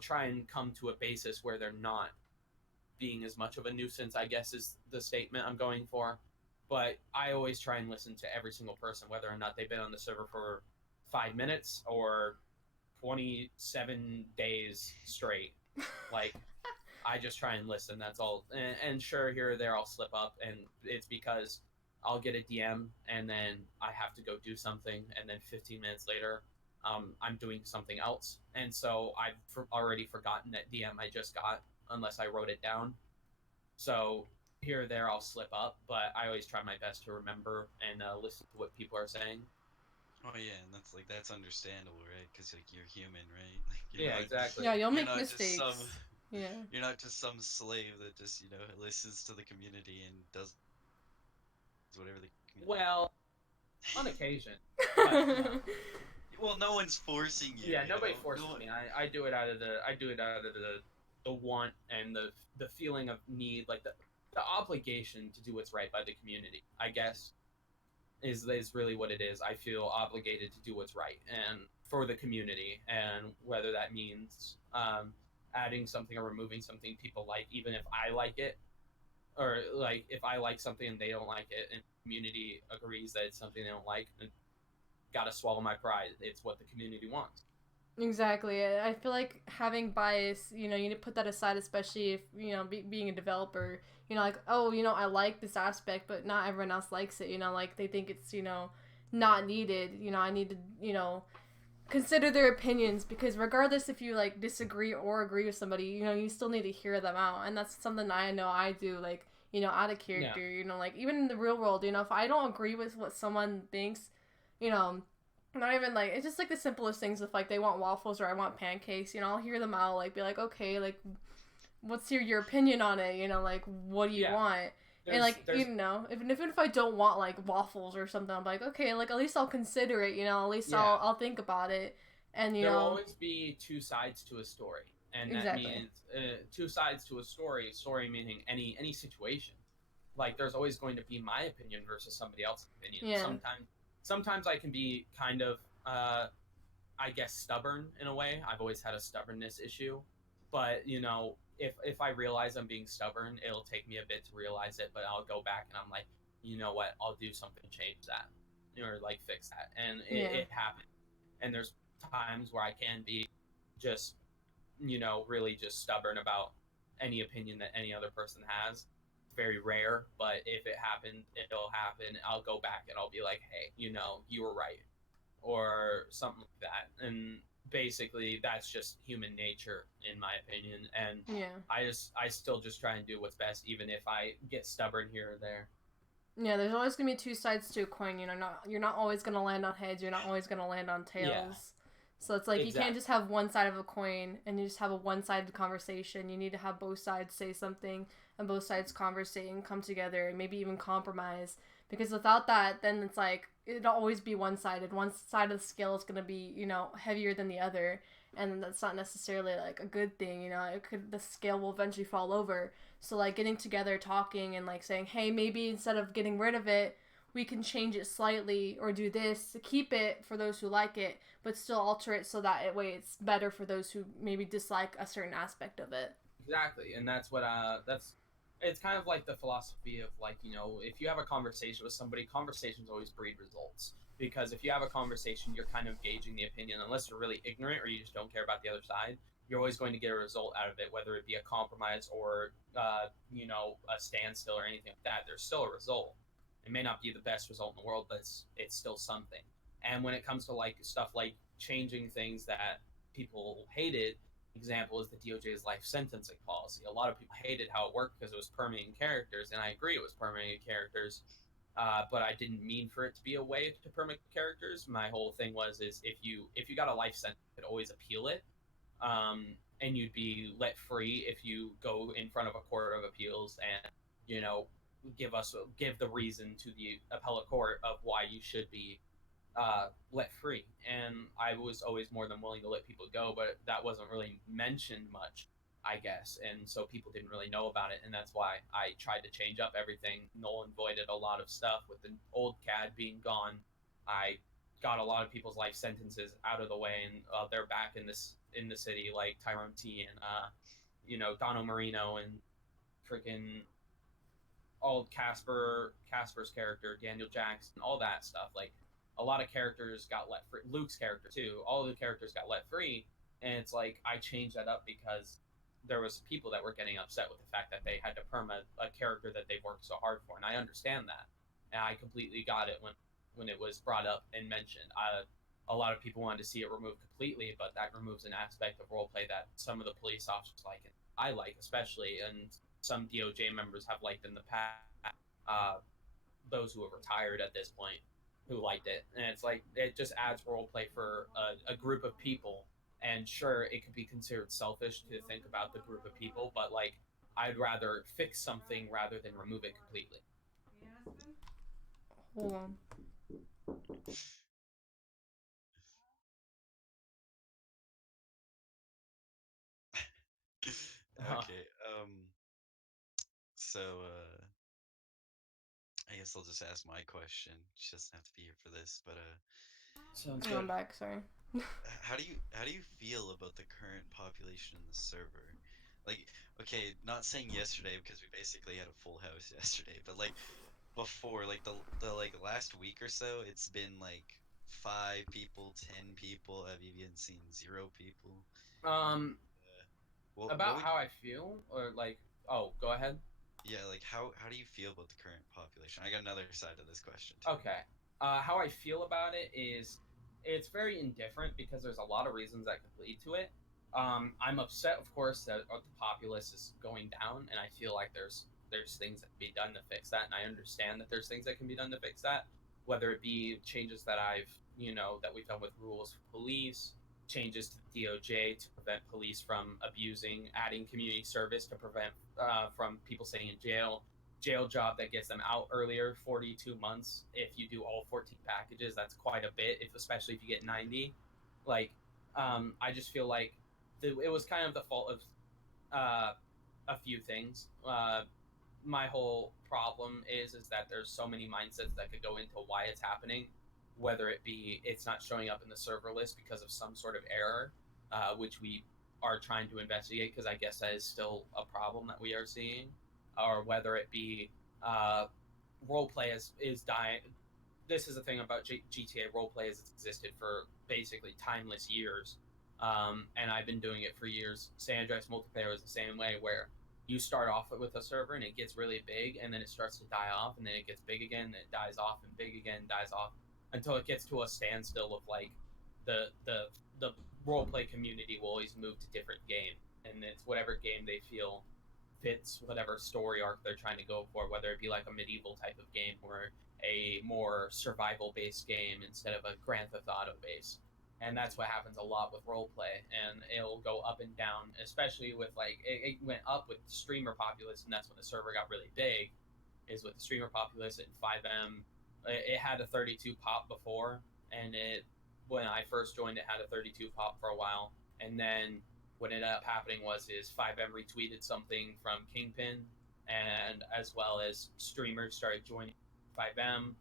try and come to a basis where they're not being as much of a nuisance, I guess is the statement I'm going for. But I always try and listen to every single person, whether or not they've been on the server for 5 minutes or 27 days straight. Like, I just try and listen. That's all. And sure, here or there I'll slip up, and it's because I'll get a DM and then I have to go do something, and then 15 minutes later, I'm doing something else, and so I've already forgotten that DM I just got unless I wrote it down. So here or there I'll slip up, but I always try my best to remember and listen to what people are saying. Oh yeah, and that's understandable, right? Because like you're human, right? Like Yeah, exactly. Yeah, you'll you're make not just some mistakes. Yeah. you're not just some slave that just listens to the community and does whatever the community. Well, on occasion. But, Well, no one's forcing you. Yeah, you nobody know? forces me. I do it out of the want and the feeling of need, like the obligation to do what's right by the community, I guess, is really what it is. I feel obligated to do what's right and for the community, and whether that means adding something or removing something people like, even if I like it, or like if I like something and they don't like it, and the community agrees that it's something they don't like, and gotta swallow my pride. It's what the community wants. Exactly. I feel like having bias, you need to put that aside, especially if, being a developer, like, oh, I like this aspect, but not everyone else likes it, like they think it's, not needed. I need to, consider their opinions, because regardless if you like disagree or agree with somebody, you still need to hear them out. And that's something I know I do, like, out of character, like even in the real world, if I don't agree with what someone thinks, not even like, it's just like the simplest things. If like they want waffles or I want pancakes, I'll hear them out, like be like, okay, like what's your opinion on it, like what do you want? And like even if I don't want like waffles or something, I'm like, okay, like at least I'll consider it, at least I'll think about it. And there'll always be two sides to a story, and that means two sides to a story meaning any situation. Like there's always going to be my opinion versus somebody else's opinion. Sometimes I can be kind of I guess, stubborn in a way. I've always had a stubbornness issue, but if I realize I'm being stubborn, it'll take me a bit to realize it. But I'll go back and I'm like, you know what? I'll do something to change that, or like fix that, and Yeah. it happens. And there's times where I can be just really just stubborn about any opinion that any other person has. It's very rare, but if it happened, it'll happen. I'll go back and I'll be like, hey, you were right, or something like that. And basically, that's just human nature, in my opinion. And Yeah. I still just try and do what's best, even if I get stubborn here or there. Yeah, there's always gonna be two sides to a coin. You're not always gonna land on heads. You're not always gonna land on Yeah, tails. So it's like you can't exactly. just have one side of a coin and you just have a one-sided conversation. You need to have both sides say something and both sides conversate and come together and maybe even compromise. Because without that, then it's like it'll always be one-sided. One side of the scale is gonna be heavier than the other, and that's not necessarily like a good thing. The scale will eventually fall over. So like getting together, talking, and like saying, hey, maybe instead of getting rid of it, we can change it slightly or do this to keep it for those who like it, but still alter it so that way it's better for those who maybe dislike a certain aspect of it. Exactly, and that's what that's it's kind of like the philosophy of, like, if you have a conversation with somebody, conversations always breed results. Because if you have a conversation, you're kind of gauging the opinion, unless you're really ignorant or you just don't care about the other side. You're always going to get a result out of it, whether it be a compromise or a standstill or anything like that. There's still a result. It may not be the best result in the world, but it's still something. And when it comes to like stuff like changing things that people hated, example is the DOJ's life sentencing policy. A lot of people hated how it worked because it was permeating characters, and I agree it was permeating characters. But I didn't mean for it to be a way to permit characters. My whole thing is if you got a life sentence, you could always appeal it, and you'd be let free if you go in front of a court of appeals and you know give the reason to the appellate court of why you should be let free. And I was always more than willing to let people go, but that wasn't really mentioned much, I guess. And so people didn't really know about it. And that's why I tried to change up everything, null and voided a lot of stuff with the old CAD being gone. I got a lot of people's life sentences out of the way, and they're back in the city, like Tyrone T and Dono Marino and freaking all Casper's character, Daniel Jackson, all that stuff. Like, a lot of characters got let free. Luke's character too. All the characters got let free, and it's like I changed that up because there was people that were getting upset with the fact that they had to perma a character that they worked so hard for, and I understand that, and I completely got it when it was brought up and mentioned. A lot of people wanted to see it removed completely, but that removes an aspect of roleplay that some of the police officers like, and I like especially, and some DOJ members have liked in the past. Uh, those who have retired at this point who liked it, and it's like it just adds role play for a group of people. And sure, it could be considered selfish to think about the group of people, but like I'd rather fix something rather than remove it completely. Hold on. Uh, Okay. So I guess I'll just ask my question. She doesn't have to be here for this, but Sounds Oh, good. I'm back. Sorry. how do you feel about the current population in the server? Like, okay, not saying yesterday because we basically had a full house yesterday, but like before, like the like last week or so, it's been like 5 people, 10 people. I've even seen 0 people. Um, What about would how I feel, or like, oh, go ahead. yeah, like how do you feel about the current population? I got another side to this question too. Okay. How I feel about it is it's very indifferent because there's a lot of reasons that could lead to it. I'm upset, of course, that the populace is going down, and I feel like there's things that can be done to fix that, and I understand that there's things that can be done to fix that, whether it be changes that that we've done with rules for police, changes to the DOJ to prevent police from abusing, adding community service to prevent from people staying in jail job that gets them out earlier, 42 months. If you do all 14 packages, that's quite a bit, especially if you get 90. Like, I just feel like it was kind of the fault of uh, a few things. My whole problem is that there's so many mindsets that could go into why it's happening. whether it be it's not showing up in the server list because of some sort of error, which we are trying to investigate because I guess that is still a problem that we are seeing, or whether it be roleplay is dying. This is the thing about GTA roleplay is it's existed for basically timeless years, and I've been doing it for years. San Andreas multiplayer is the same way, where you start off with a server and it gets really big, and then it starts to die off, and then it gets big again, and it dies off, and big again, dies off, until it gets to a standstill of like the the the roleplay community will always move to different game, and it's whatever game they feel fits whatever story arc they're trying to go for, whether it be like a medieval type of game or a more survival based game instead of a Grand Theft Auto base. And that's what happens a lot with roleplay, and it'll go up and down, especially with like it went up with streamer populace, and that's when the server got really big. Is with the streamer populace at 5M. It had a 32 pop before, and it when I first joined, it had a 32 pop for a while, and then what ended up happening was is 5M retweeted something from Kingpin, and as well as streamers started joining 5M,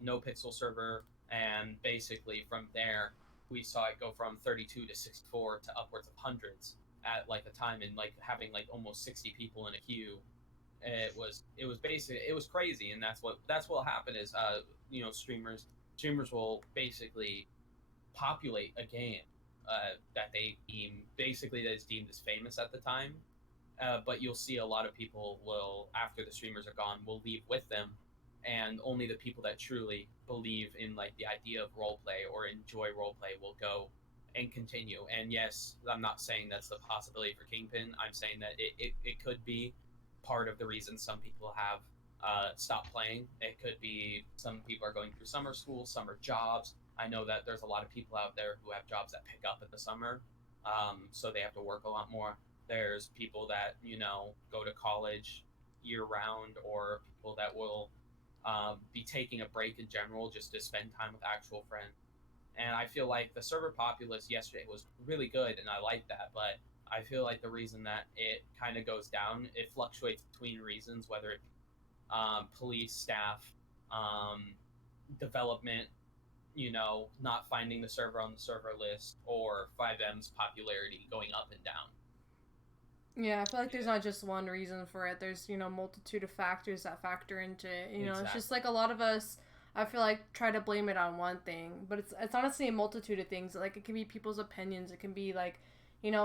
no pixel server, and basically from there we saw it go from 32 to 64 to upwards of hundreds at like a time, and like having like almost 60 people in a queue. It was basically it was crazy, and that's what happened is streamers will basically populate a game that they deem basically that is deemed as famous at the time. But you'll see a lot of people will, after the streamers are gone, will leave with them, and only the people that truly believe in like the idea of roleplay or enjoy roleplay will go and continue. And yes, I'm not saying that's the possibility for Kingpin. I'm saying that it could be part of the reason some people have stopped playing. It could be some people are going through summer school, summer jobs. I know that there's a lot of people out there who have jobs that pick up in the summer, so they have to work a lot more. There's people that go to college year round, or people that will be taking a break in general just to spend time with actual friends. And I feel like the server populace yesterday was really good, and I like that. But I feel like the reason that it kind of goes down, it fluctuates between reasons, whether it police staff, development, not finding the server on the server list, or 5M's popularity going up and down. Yeah, I feel like there's not just one reason for it. There's, multitude of factors that factor into it. Exactly. It's just like a lot of us, I feel like, try to blame it on one thing, but it's honestly a multitude of things. Like, it can be people's opinions. It can be like,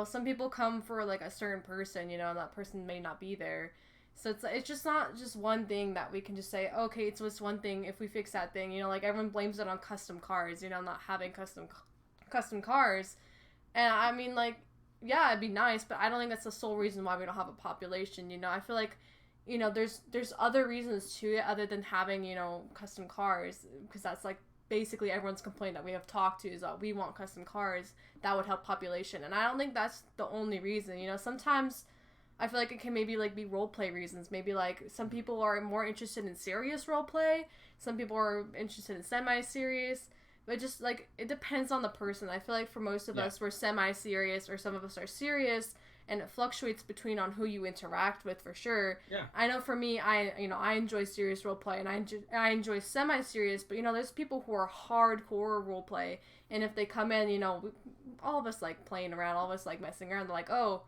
some people come for like a certain person, and that person may not be there. So it's just not just one thing that we can just say, okay, it's just one thing. If we fix that thing, like everyone blames it on custom cars, not having custom cars. And I mean, like, yeah, it'd be nice, but I don't think that's the sole reason why we don't have a population. I feel like, there's other reasons to it other than having, custom cars, because that's like basically everyone's complaint that we have talked to is that we want custom cars that would help population, and I don't think that's the only reason. Sometimes I feel like it can maybe like be role play reasons. Maybe like some people are more interested in serious role play, some people are interested in semi-serious. But just like it depends on the person. I feel like for most of us we're semi-serious, or some of us are serious, and it fluctuates between on who you interact with for sure. Yeah. I know for me, I enjoy serious role play, and I enjoy semi-serious, but there's people who are hardcore role play, and if they come in, all of us like playing around, all of us like messing around. They're like, oh,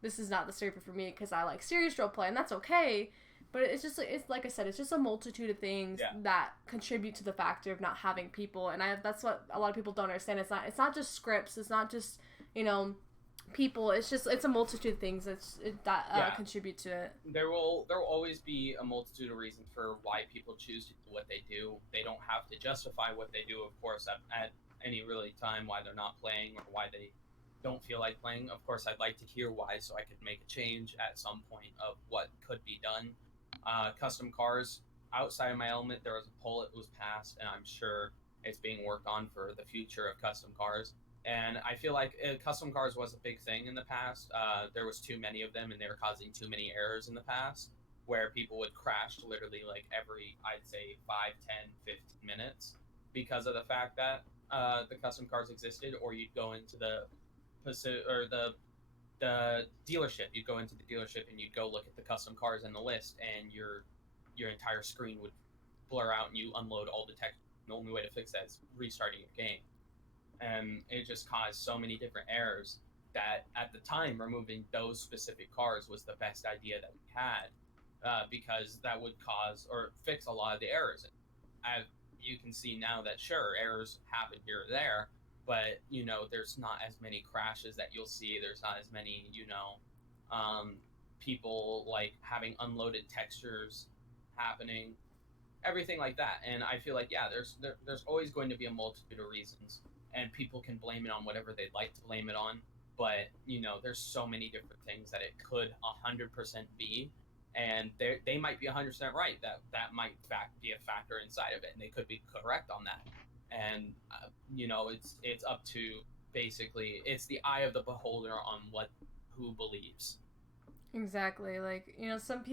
this is not the server for me because I like serious role play, and that's okay. But it's like I said, it's just a multitude of things that contribute to the factor of not having people, and that's what a lot of people don't understand. It's not just scripts. It's not just people. It's a multitude of things that contribite to it. There will always be a multitude of reasons for why people choose to do what they do. They don't have to justify what they do, of course, at any really time why they're not playing or why they don't feel like playing. Of course, I'd like to hear why, so I could make a change at some point of what could be done. Custom cars, outside of my element, there was a poll that was passed, and I'm sure it's being worked on for the future of custom cars. And I feel like custom cars was a big thing in the past. There was too many of them, and they were causing too many errors in the past, where people would crash literally like every, I'd say, 5, 10, 15 minutes because of the fact that the custom cars existed. Or you'd go into the dealership. You'd go into the dealership and you'd go look at the custom cars in the list, and your entire screen would blur out, and you unload all the text from The only way to fix that is restarting your game. And it just caused so many different errors that at the time removing those specific cars was the best idea that we had, because that would cause or fix a lot of the errors. As you can see now that sure errors happen here or there, but there's not as many crashes that you'll see. There's not as many um, people like having unloaded textures happening, everything like that. And I feel like there's always going to be a multitude of reasons, and people can blame it on whatever they'd like to blame it on. But there's so many different things that it could 100% be, and they might be 100% right. That might be a factor inside of it, and they could be correct on that. And it's up to, basically, it's the eye of the beholder on who believes. Exactly. Like,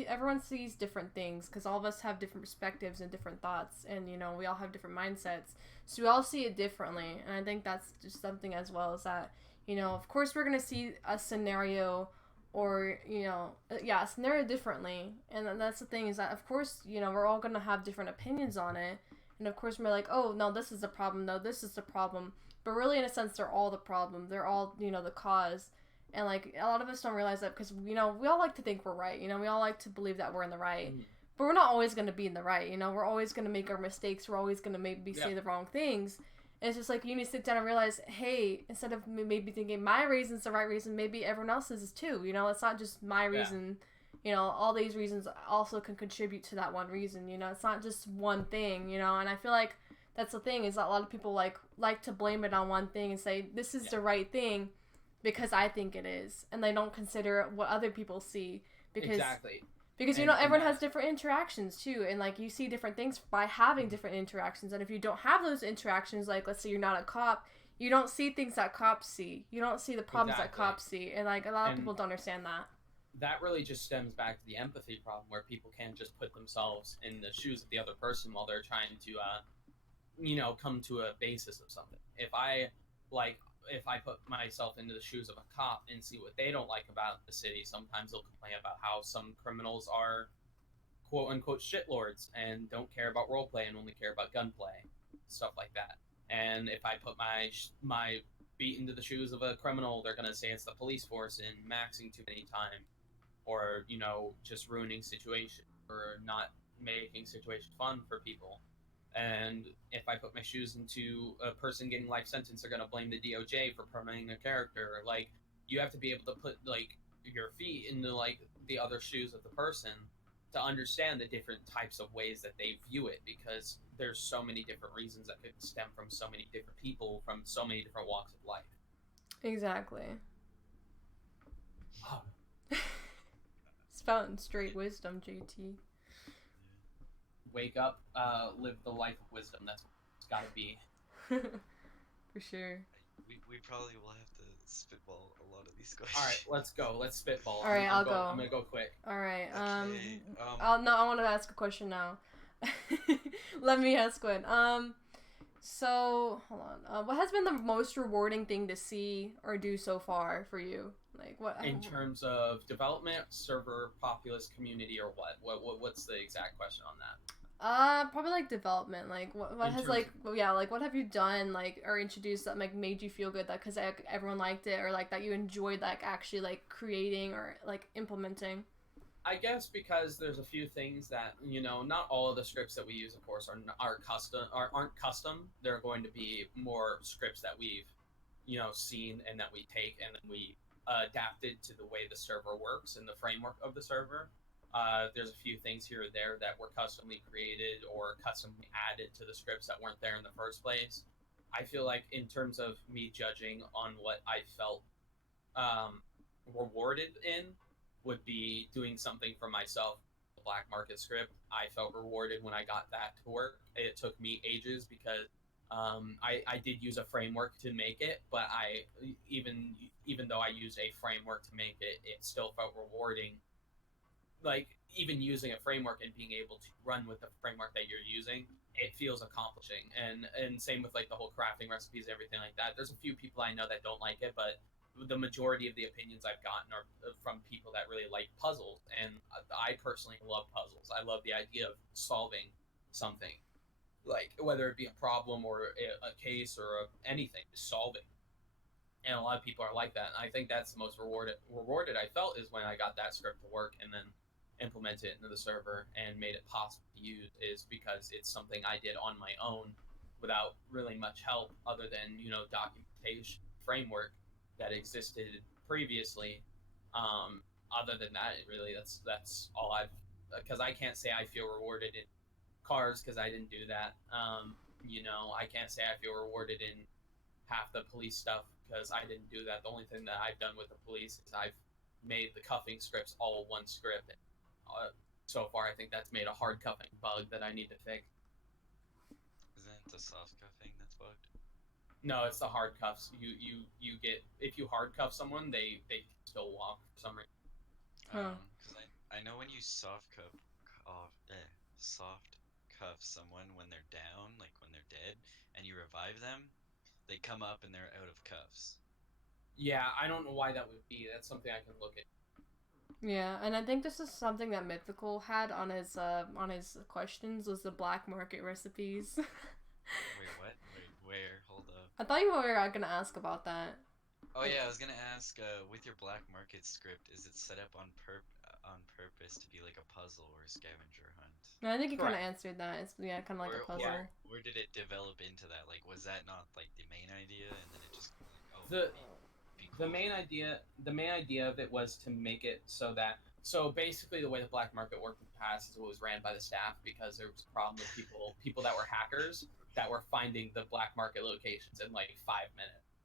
everyone sees different things because all of us have different perspectives and different thoughts, and we all have different mindsets, so we all see it differently. And I think that's just something as well, is that of course we're gonna see a scenario, or a scenario differently. And then that's the thing, is that of course we're all gonna have different opinions on it, and of course we're like, oh no, this is the problem, no, this is the problem, but really in a sense they're all the problem, they're all the cause. And like a lot of us don't realize that, because we all like to think we're right, we all like to believe that we're in the right, but we're not always going to be in the right. We're always going to make our mistakes, we're always going to maybe say the wrong things. And it's just like, you need to sit down and realize, hey, instead of maybe thinking my reason's the right reason, maybe everyone else's is too. It's not just my reason. All these reasons also can contribute to that one reason. It's not just one thing. And I feel like that's the thing, is that a lot of people like to blame it on one thing and say this is the right thing because I think it is, and they don't consider what other people see, because Exactly. Because everyone has different interactions too, and like you see different things by having different interactions. And if you don't have those interactions, like let's say you're not a cop, you don't see things that cops see. You don't see the problems that cops see, and like a lot of people don't understand that. That really just stems back to the empathy problem, where people can't just put themselves in the shoes of the other person while they're trying to, come to a basis of something. If I put myself into the shoes of a cop and see what they don't like about the city, sometimes they'll complain about how some criminals are quote unquote shitlords and don't care about roleplay and only care about gunplay, stuff like that. And if I put my feet into the shoes of a criminal, they're gonna say it's the police force and maxing too many times, or just ruining situation, or not making situation fun for people. And if I put my shoes into a person getting life sentence, they're gonna blame the DOJ for permitting a character. Like, you have to be able to put like your feet into like the other shoes of the person to understand the different types of ways that they view it, because there's so many different reasons that could stem from so many different people from so many different walks of life. Exactly. Spouting straight wisdom, JT. Wake up, live the life of wisdom. That's what it's got to be. For sure. We probably will have to spitball a lot of these questions. All right, let's go. Let's spitball. All right, I'll go. I'm gonna go quick. All right. Okay, No, I want to ask a question now. Let me ask one. So hold on. What has been the most rewarding thing to see or do so far for you? Like what? In terms of development, server, populace, community, or what? What's the exact question on that? Probably like development. Like what has like like what have you done like or introduced that like made you feel good, that because like, everyone liked it, or like that you enjoyed like actually like creating or like implementing? I guess because there's a few things that not all of the scripts that we use, of course, aren't custom. There are going to be more scripts that we've seen and that we take and then we adapted to the way the server works and the framework of the server. There's a few things here or there that were customly created or customly added to the scripts that weren't there in the first place. I feel like in terms of me judging on what I felt rewarded in would be doing something for myself. The Black Market script, I felt rewarded when I got that to work. It took me ages because I did use a framework to make it, but even though I used a framework to make it, it still felt rewarding. Like, even using a framework and being able to run with the framework that you're using, it feels accomplishing. And same with like the whole crafting recipes, everything like that. There's a few people I know that don't like it, but the majority of the opinions I've gotten are from people that really like puzzles, and I personally love puzzles. I love the idea of solving something. like whether it be a problem or a case or anything, just solve it. And a lot of people are like that. And I think that's the most rewarded I felt is when I got that script to work and then implemented it into the server and made it possible to use, is because it's something I did on my own without really much help other than documentation framework that existed previously. Other than that, that's all I've, because I can't say I feel rewarded in cars because I didn't do that. I can't say I feel rewarded in half the police stuff because I didn't do that. The only thing that I've done with the police is I've made the cuffing scripts all one script. So far, I think that's made a hard cuffing bug that I need to fix. Isn't it the soft cuffing that's bugged? No, it's the hard cuffs. You get, if you hard cuff someone, they can still walk for some reason. Huh. Because I know when you soft cuff someone when they're down, like when they're dead, and you revive them, they come up and they're out of cuffs. Yeah, I don't know why that would be. That's something I can look at. Yeah, and I think this is something that Mythical had on his questions, was the black market recipes. Wait, what? Wait, where? Hold up. I thought you were gonna ask about that. Oh yeah, I was gonna ask. With your black market script, is it set up on purpose to be like a puzzle or a scavenger hunt? No, I think you kind of Correct. answered that. It's kind of like a Or puzzle. Yeah. or or did it develop into that? Like, was that not like the main idea, and then it just kind of like, oh, The be the cool if main we. idea the main idea of it was to make it so that, so basically the way the black market worked in the past is it was ran by the staff because there was a problem with people that were hackers that were finding the black market locations in like 5 minutes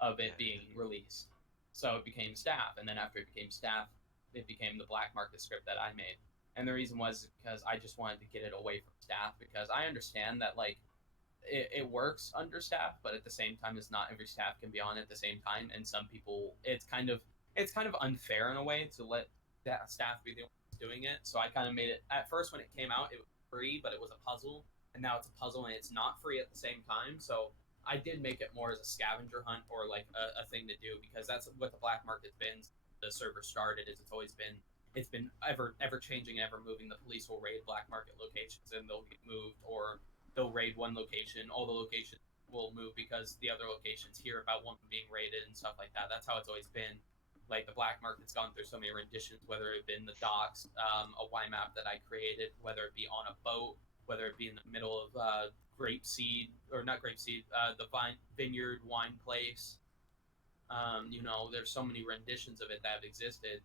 of Yeah, it being released. So it became staff, and then after it became staff, it became the black market script that I made. And the reason was because I just wanted to get it away from staff, because I understand that like it works under staff, but at the same time, it's not every staff can be on at the same time, and some people, it's kind of unfair in a way to let that staff be the ones doing it. So I kind of made it at first when it came out, it was free, but it was a puzzle, and now it's a puzzle and it's not free at the same time. So I did make it more as a scavenger hunt or like a thing to do, because that's what the black market's been. The server started is it's been ever changing, ever moving. The police will raid black market locations and they'll get moved, or they'll raid one location, all the locations will move because the other locations hear about one being raided and stuff like that. That's how it's always been. Like the black market's gone through so many renditions, whether it be in the docks, a Y map that I created, whether it be on a boat, whether it be in the middle of grapeseed, or not grapeseed, the vineyard wine place. There's so many renditions of it that have existed.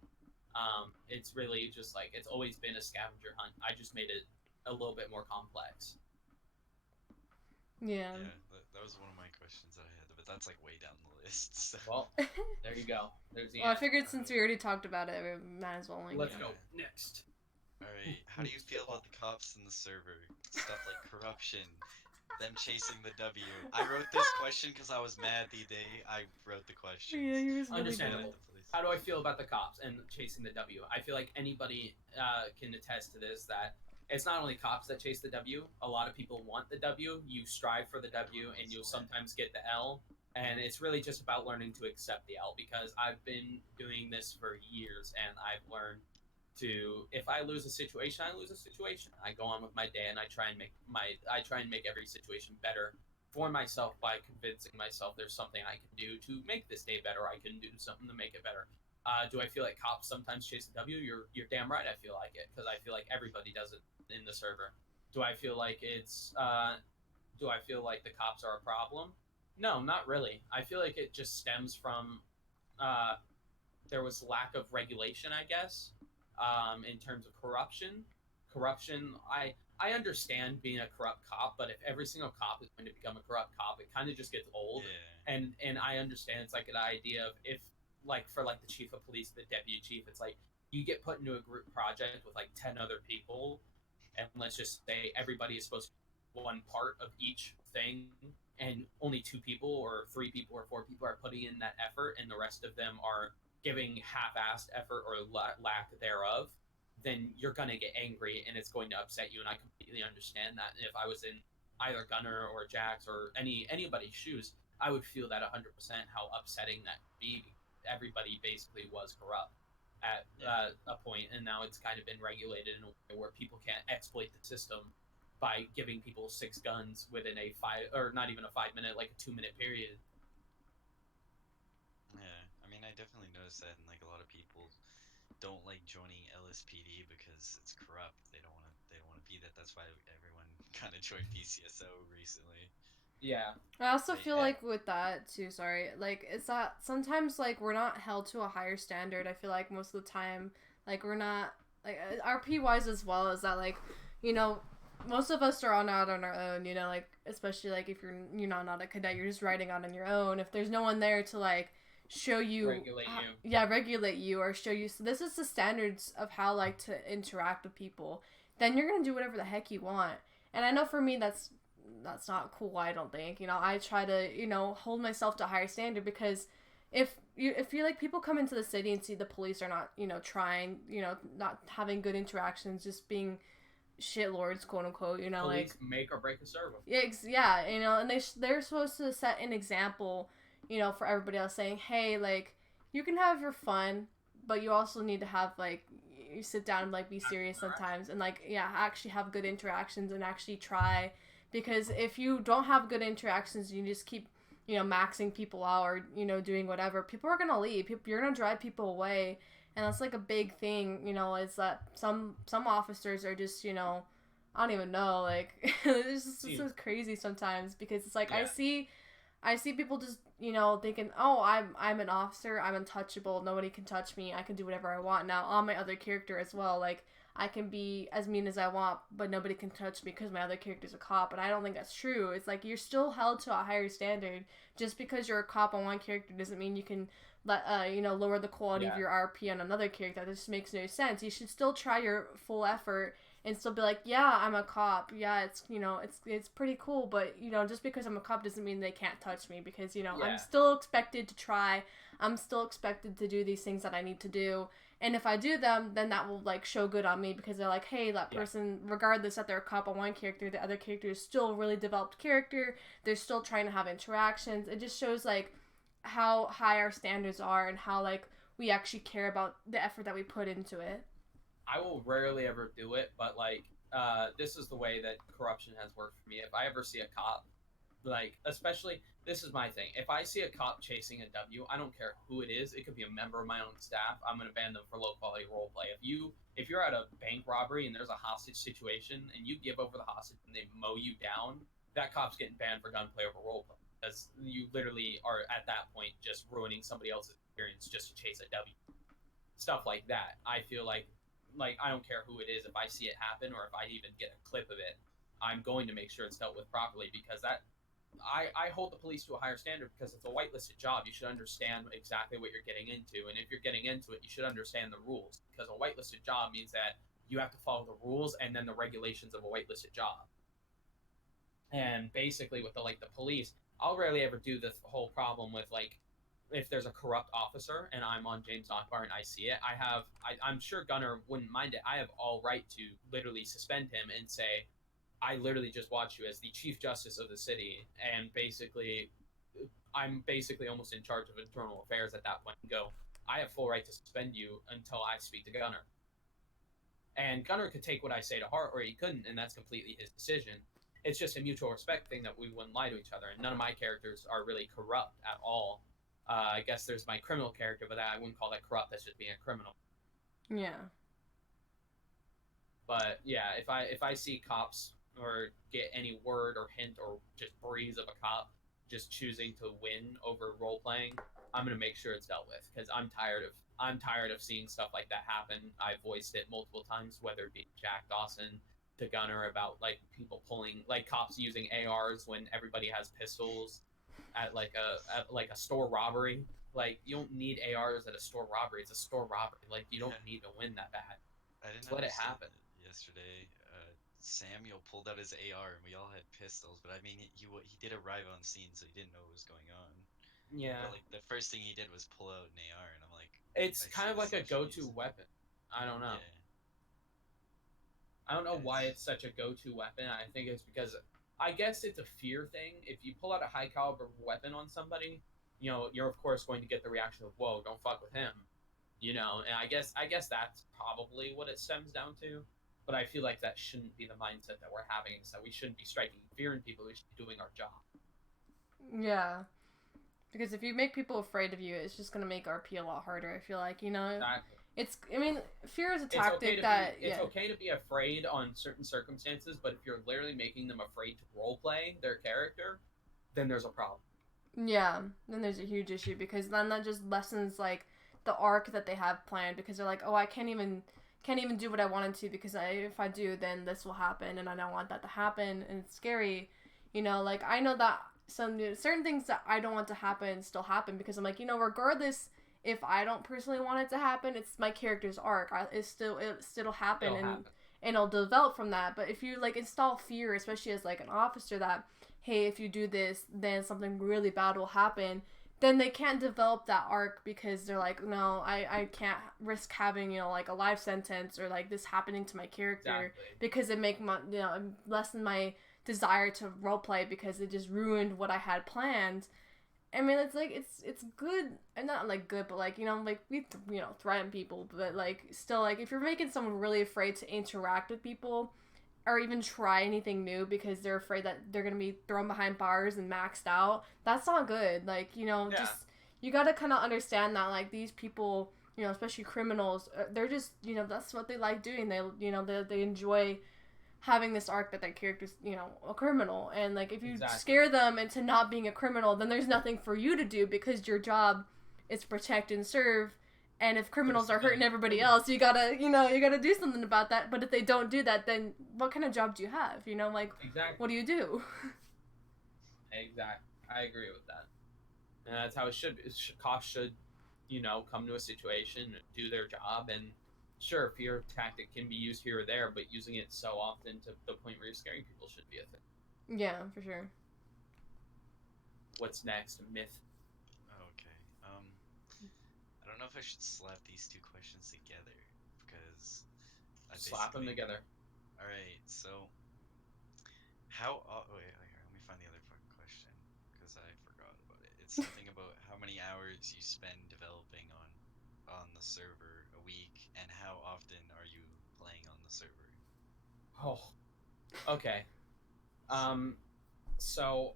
It's really just like it's always been a scavenger hunt. I just made it a little bit more complex. Yeah. yeah. That was one of my questions that I had, but that's like way down the list. So. Well, there you go. There's the Well, I answer. figured since we already talked about it, we might as well link Let's it. go next. All right. How do you feel about the cops in the server? Stuff like corruption, them chasing the W. I wrote this question because I was mad the day I wrote the questions. Yeah, he was really Understandable. good. How do I feel about the cops and chasing the W? I feel like anybody can attest to this, that it's not only cops that chase the W. A lot of people want the W. You strive for the W, and you'll sometimes get the L. And it's really just about learning to accept the L, because I've been doing this for years, and I've learned to, if I lose a situation, I lose a situation. I go on with my day, and I try and make every situation better for myself by convincing myself there's something I can do to make this day better. I can do something to make it better. Do I feel like cops sometimes chase the W? You're damn right. I feel like it, because I feel like everybody does it in the server. Do I feel like do I feel like the cops are a problem? No, not really. I feel like it just stems from uh, there was lack of regulation, I guess, in terms of corruption. Corruption, I understand being a corrupt cop, but if every single cop is going to become a corrupt cop, it kind of just gets old. Yeah. And I understand it's like an idea of, if like for like the chief of police, the deputy chief, it's like you get put into a group project with like 10 other people, and let's just say everybody is supposed to be one part of each thing, and only two people or three people or four people are putting in that effort, and the rest of them are giving half-assed effort or lack thereof, then you're going to get angry and it's going to upset you. And I completely understand that. And if I was in either Gunner or Jax or anybody's shoes, I would feel that 100%, how upsetting that would be. Everybody basically was corrupt at a point, and now it's kind of been regulated in a way where people can't exploit the system by giving people 6 guns within a 5, or not even a 5 minute, like a 2 minute period. Yeah, I mean, I definitely noticed that, and like a lot of people don't like joining LSPD because it's corrupt. They don't want to. They don't want to be that. That's why everyone kind of joined PCSO recently. Yeah, I also But feel yeah, like with that too, sorry, like it's that sometimes like we're not held to a higher standard. I feel like most of the time, like we're not like RP wise as well as that like, you know, most of us are on out on our own. You know, like especially like if you're not a cadet, you're just riding out on your own. If there's no one there to like show you, regulate you. yeah, regulate you or show you. So this is the standards of how like to interact with people. Then you're gonna do whatever the heck you want. And I know for me that's not cool. I don't think. You know, I try to hold myself to a higher standard because if you like people come into the city and see the police are not trying not having good interactions, just being shitlords, quote unquote. Police Like make or break a server. yeah, and they're supposed to set an example, for everybody else, saying, hey, like you can have your fun, but you also need to have like you sit down and like be serious sometimes and like yeah actually have good interactions and actually try because if you don't have good interactions you just keep maxing people out or doing whatever, people are gonna leave. You're gonna drive people away, and that's like a big thing. Is that some officers are just I don't even know, like it's just crazy sometimes because it's like I see people just thinking, oh, I'm an officer, I'm untouchable, nobody can touch me, I can do whatever I want. Now on my other character as well, like I can be as mean as I want, but nobody can touch me because my other character's a cop. And I don't think that's true. It's like you're still held to a higher standard. Just because you're a cop on one character doesn't mean you can lower the quality of your RP on another character. That just makes no sense. You should still try your full effort and still be like, yeah, I'm a cop. Yeah, it's pretty cool, but just because I'm a cop doesn't mean they can't touch me because I'm still expected to try. I'm still expected to do these things that I need to do. And if I do them, then that will like show good on me because they're like, hey, that person, regardless that they're a cop on one character, the other character is still a really developed character. They're still trying to have interactions. It just shows like how high our standards are and how like we actually care about the effort that we put into it. I will rarely ever do it, but like this is the way that corruption has worked for me. If I ever see a cop, like especially this is my thing. If I see a cop chasing a W, I don't care who it is. It could be a member of my own staff. I'm gonna ban them for low quality role play. If you're at a bank robbery and there's a hostage situation and you give over the hostage and they mow you down, that cop's getting banned for gunplay over role play because you literally are at that point just ruining somebody else's experience just to chase a W. Stuff like that. I feel like I don't care who it is. If I see it happen or if I even get a clip of it, I'm going to make sure it's dealt with properly because I hold the police to a higher standard because it's a whitelisted job. You should understand exactly what you're getting into, and if you're getting into it, you should understand the rules because a whitelisted job means that you have to follow the rules and then the regulations of a whitelisted job. And basically, with the police, I'll rarely ever do this whole problem with like if there's a corrupt officer and I'm on James Knockbar and I see it, I'm sure Gunner wouldn't mind it. I have all right to literally suspend him and say, I literally just watched you as the chief justice of the city, and basically, I'm basically almost in charge of internal affairs at that point. And go, I have full right to suspend you until I speak to Gunner. And Gunner could take what I say to heart, or he couldn't, and that's completely his decision. It's just a mutual respect thing that we wouldn't lie to each other, and none of my characters are really corrupt at all. I guess there's my criminal character, but I wouldn't call that corrupt. That's just being a criminal. Yeah. But yeah, if I see cops or get any word or hint or just breeze of a cop just choosing to win over role playing, I'm gonna make sure it's dealt with because I'm tired of seeing stuff like that happen. I've voiced it multiple times, whether it be Jack Dawson to Gunner about like people pulling like cops using ARs when everybody has pistols at like a store robbery. Like you don't need ARs at a store robbery. It's a store robbery. Like you don't need to win that bad. I didn't Just let it understand happen. it yesterday. Samuel pulled out his AR and we all had pistols, but I mean he did arrive on scene, so he didn't know what was going on. Yeah, But like the first thing he did was pull out an AR, and I'm like, it's I kind see of this like a guy should go-to use it. weapon. I don't know. Yeah, I don't know yeah, why it's such a go-to weapon. I think it's because I guess it's a fear thing. If you pull out a high caliber weapon on somebody, you're of course going to get the reaction of "Whoa, don't fuck with him," and I guess that's probably what it stems down to. But I feel like that shouldn't be the mindset that we're having. Is that we shouldn't be striking fear in people. We should be doing our job. Yeah. Because if you make people afraid of you, it's just gonna make RP a lot harder. I feel like, you know, Exactly. it's. I mean, fear is a It's okay tactic to that. be. It's okay to be afraid on certain circumstances, but if you're literally making them afraid to roleplay their character, then there's a problem. Yeah. Then there's a huge issue because then that just lessens like the arc that they have planned because they're like, oh, I can't even do what I wanted to because if I do, then this will happen, and I don't want that to happen, and it's scary. You know, like I know that some certain things that I don't want to happen still happen because I'm like, you know, regardless if I don't personally want it to happen, it's my character's arc. It still happen and it'll develop from that. But if you like install fear, especially as like an officer, that hey, if you do this, then something really bad will happen. Then they can't develop that arc because they're like, no, I can't risk having, you know, like a life sentence or like this happening to my character because it make my, you know, lessen my desire to roleplay because it just ruined what I had planned. I mean, it's like it's good, and not like good, but like, you know, like we you know threaten people, but like still like if you're making someone really afraid to interact with people or even try anything new because they're afraid that they're gonna be thrown behind bars and maxed out, that's not good. Like, you know, just you gotta kind of understand that like these people, you know, especially criminals, they're just, you know, that's what they like doing. They, you know, they enjoy having this arc that their character's, you know, a criminal, and like if you scare them into not being a criminal, then there's nothing for you to do because your job is to protect and serve. And if criminals are hurting everybody else, you gotta do something about that. But if they don't do that, then what kind of job do you have? You know, like what do you do? Exactly, I agree with that, and that's how it should be. Cops should, you know, come to a situation, do their job, and sure, fear tactic can be used here or there, but using it so often to the point where you're scaring people should be a thing. Yeah, for sure. What's next? Myth. Okay. I don't know if I should slap these two questions together because I Slap them together. All right. So, how? Wait. Here, let me find the other fucking question because I forgot about it. It's something about how many hours you spend developing on the server a week, and how often are you playing on the server? Oh, okay. So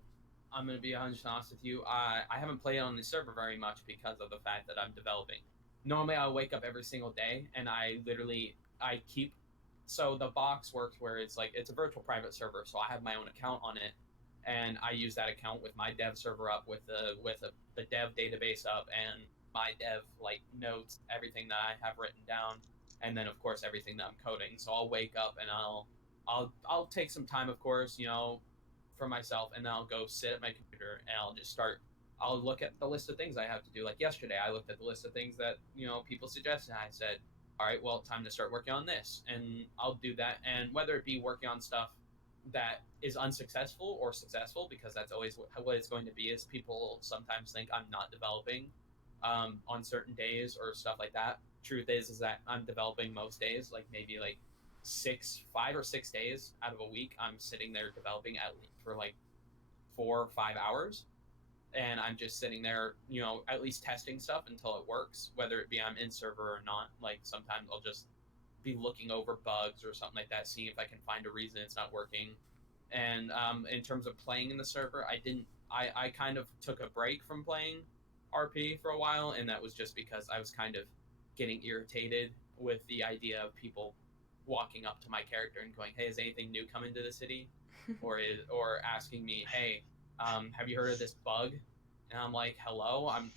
I'm gonna be 100 honest with you. I haven't played on the server very much because of the fact that I'm developing. Normally, I wake up every single day and I keep. So the box works where it's like it's a virtual private server, so I have my own account on it, and I use that account with my dev server up, the dev database up, and my dev like notes, everything that I have written down, and then of course everything that I'm coding. So I'll wake up and I'll take some time, of course, you know, for myself, and then I'll go sit at my computer and I'll just start. I'll look at the list of things I have to do. Like yesterday, I looked at the list of things that, you know, people suggested. And I said, all right, well, time to start working on this, and I'll do that. And whether it be working on stuff that is unsuccessful or successful, because that's always what it's going to be. Is people sometimes think I'm not developing on certain days or stuff like that. Truth is that I'm developing most days, like maybe like 5 or 6 days out of a week. I'm sitting there developing at least for like 4 or 5 hours, and I'm just sitting there, you know, at least testing stuff until it works, whether it be I'm in server or not. Like sometimes I'll just be looking over bugs or something like that, seeing if I can find a reason it's not working. And in terms of playing in the server, I kind of took a break from playing RP for a while, and that was just because I was kind of getting irritated with the idea of people walking up to my character and going, "Hey, is anything new coming to the city?" or asking me, "Hey, have you heard of this bug?" And I'm like, "Hello, I'm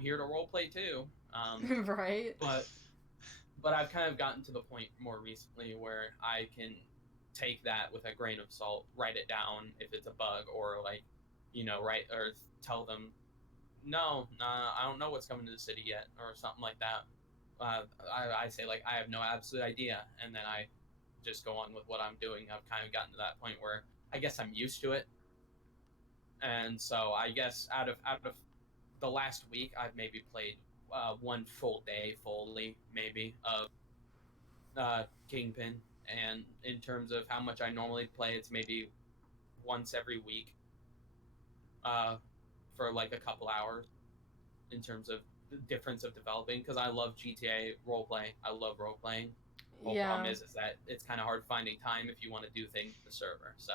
here to roleplay too." Right. But I've kind of gotten to the point more recently where I can take that with a grain of salt, write it down if it's a bug, or like, you know, write or tell them, no, I don't know what's coming to the city yet, or something like that. I say like I have no absolute idea, and then I just go on with what I'm doing. I've kind of gotten to that point where I guess I'm used to it, and so I guess out of the last week, I've maybe played one full day fully, maybe of Kingpin. And in terms of how much I normally play, it's maybe once every week for like a couple hours in terms of the difference of developing, because I love GTA roleplay. I love role playing. whole Yeah. problem is that it's kind of hard finding time if you want to do things in the server. So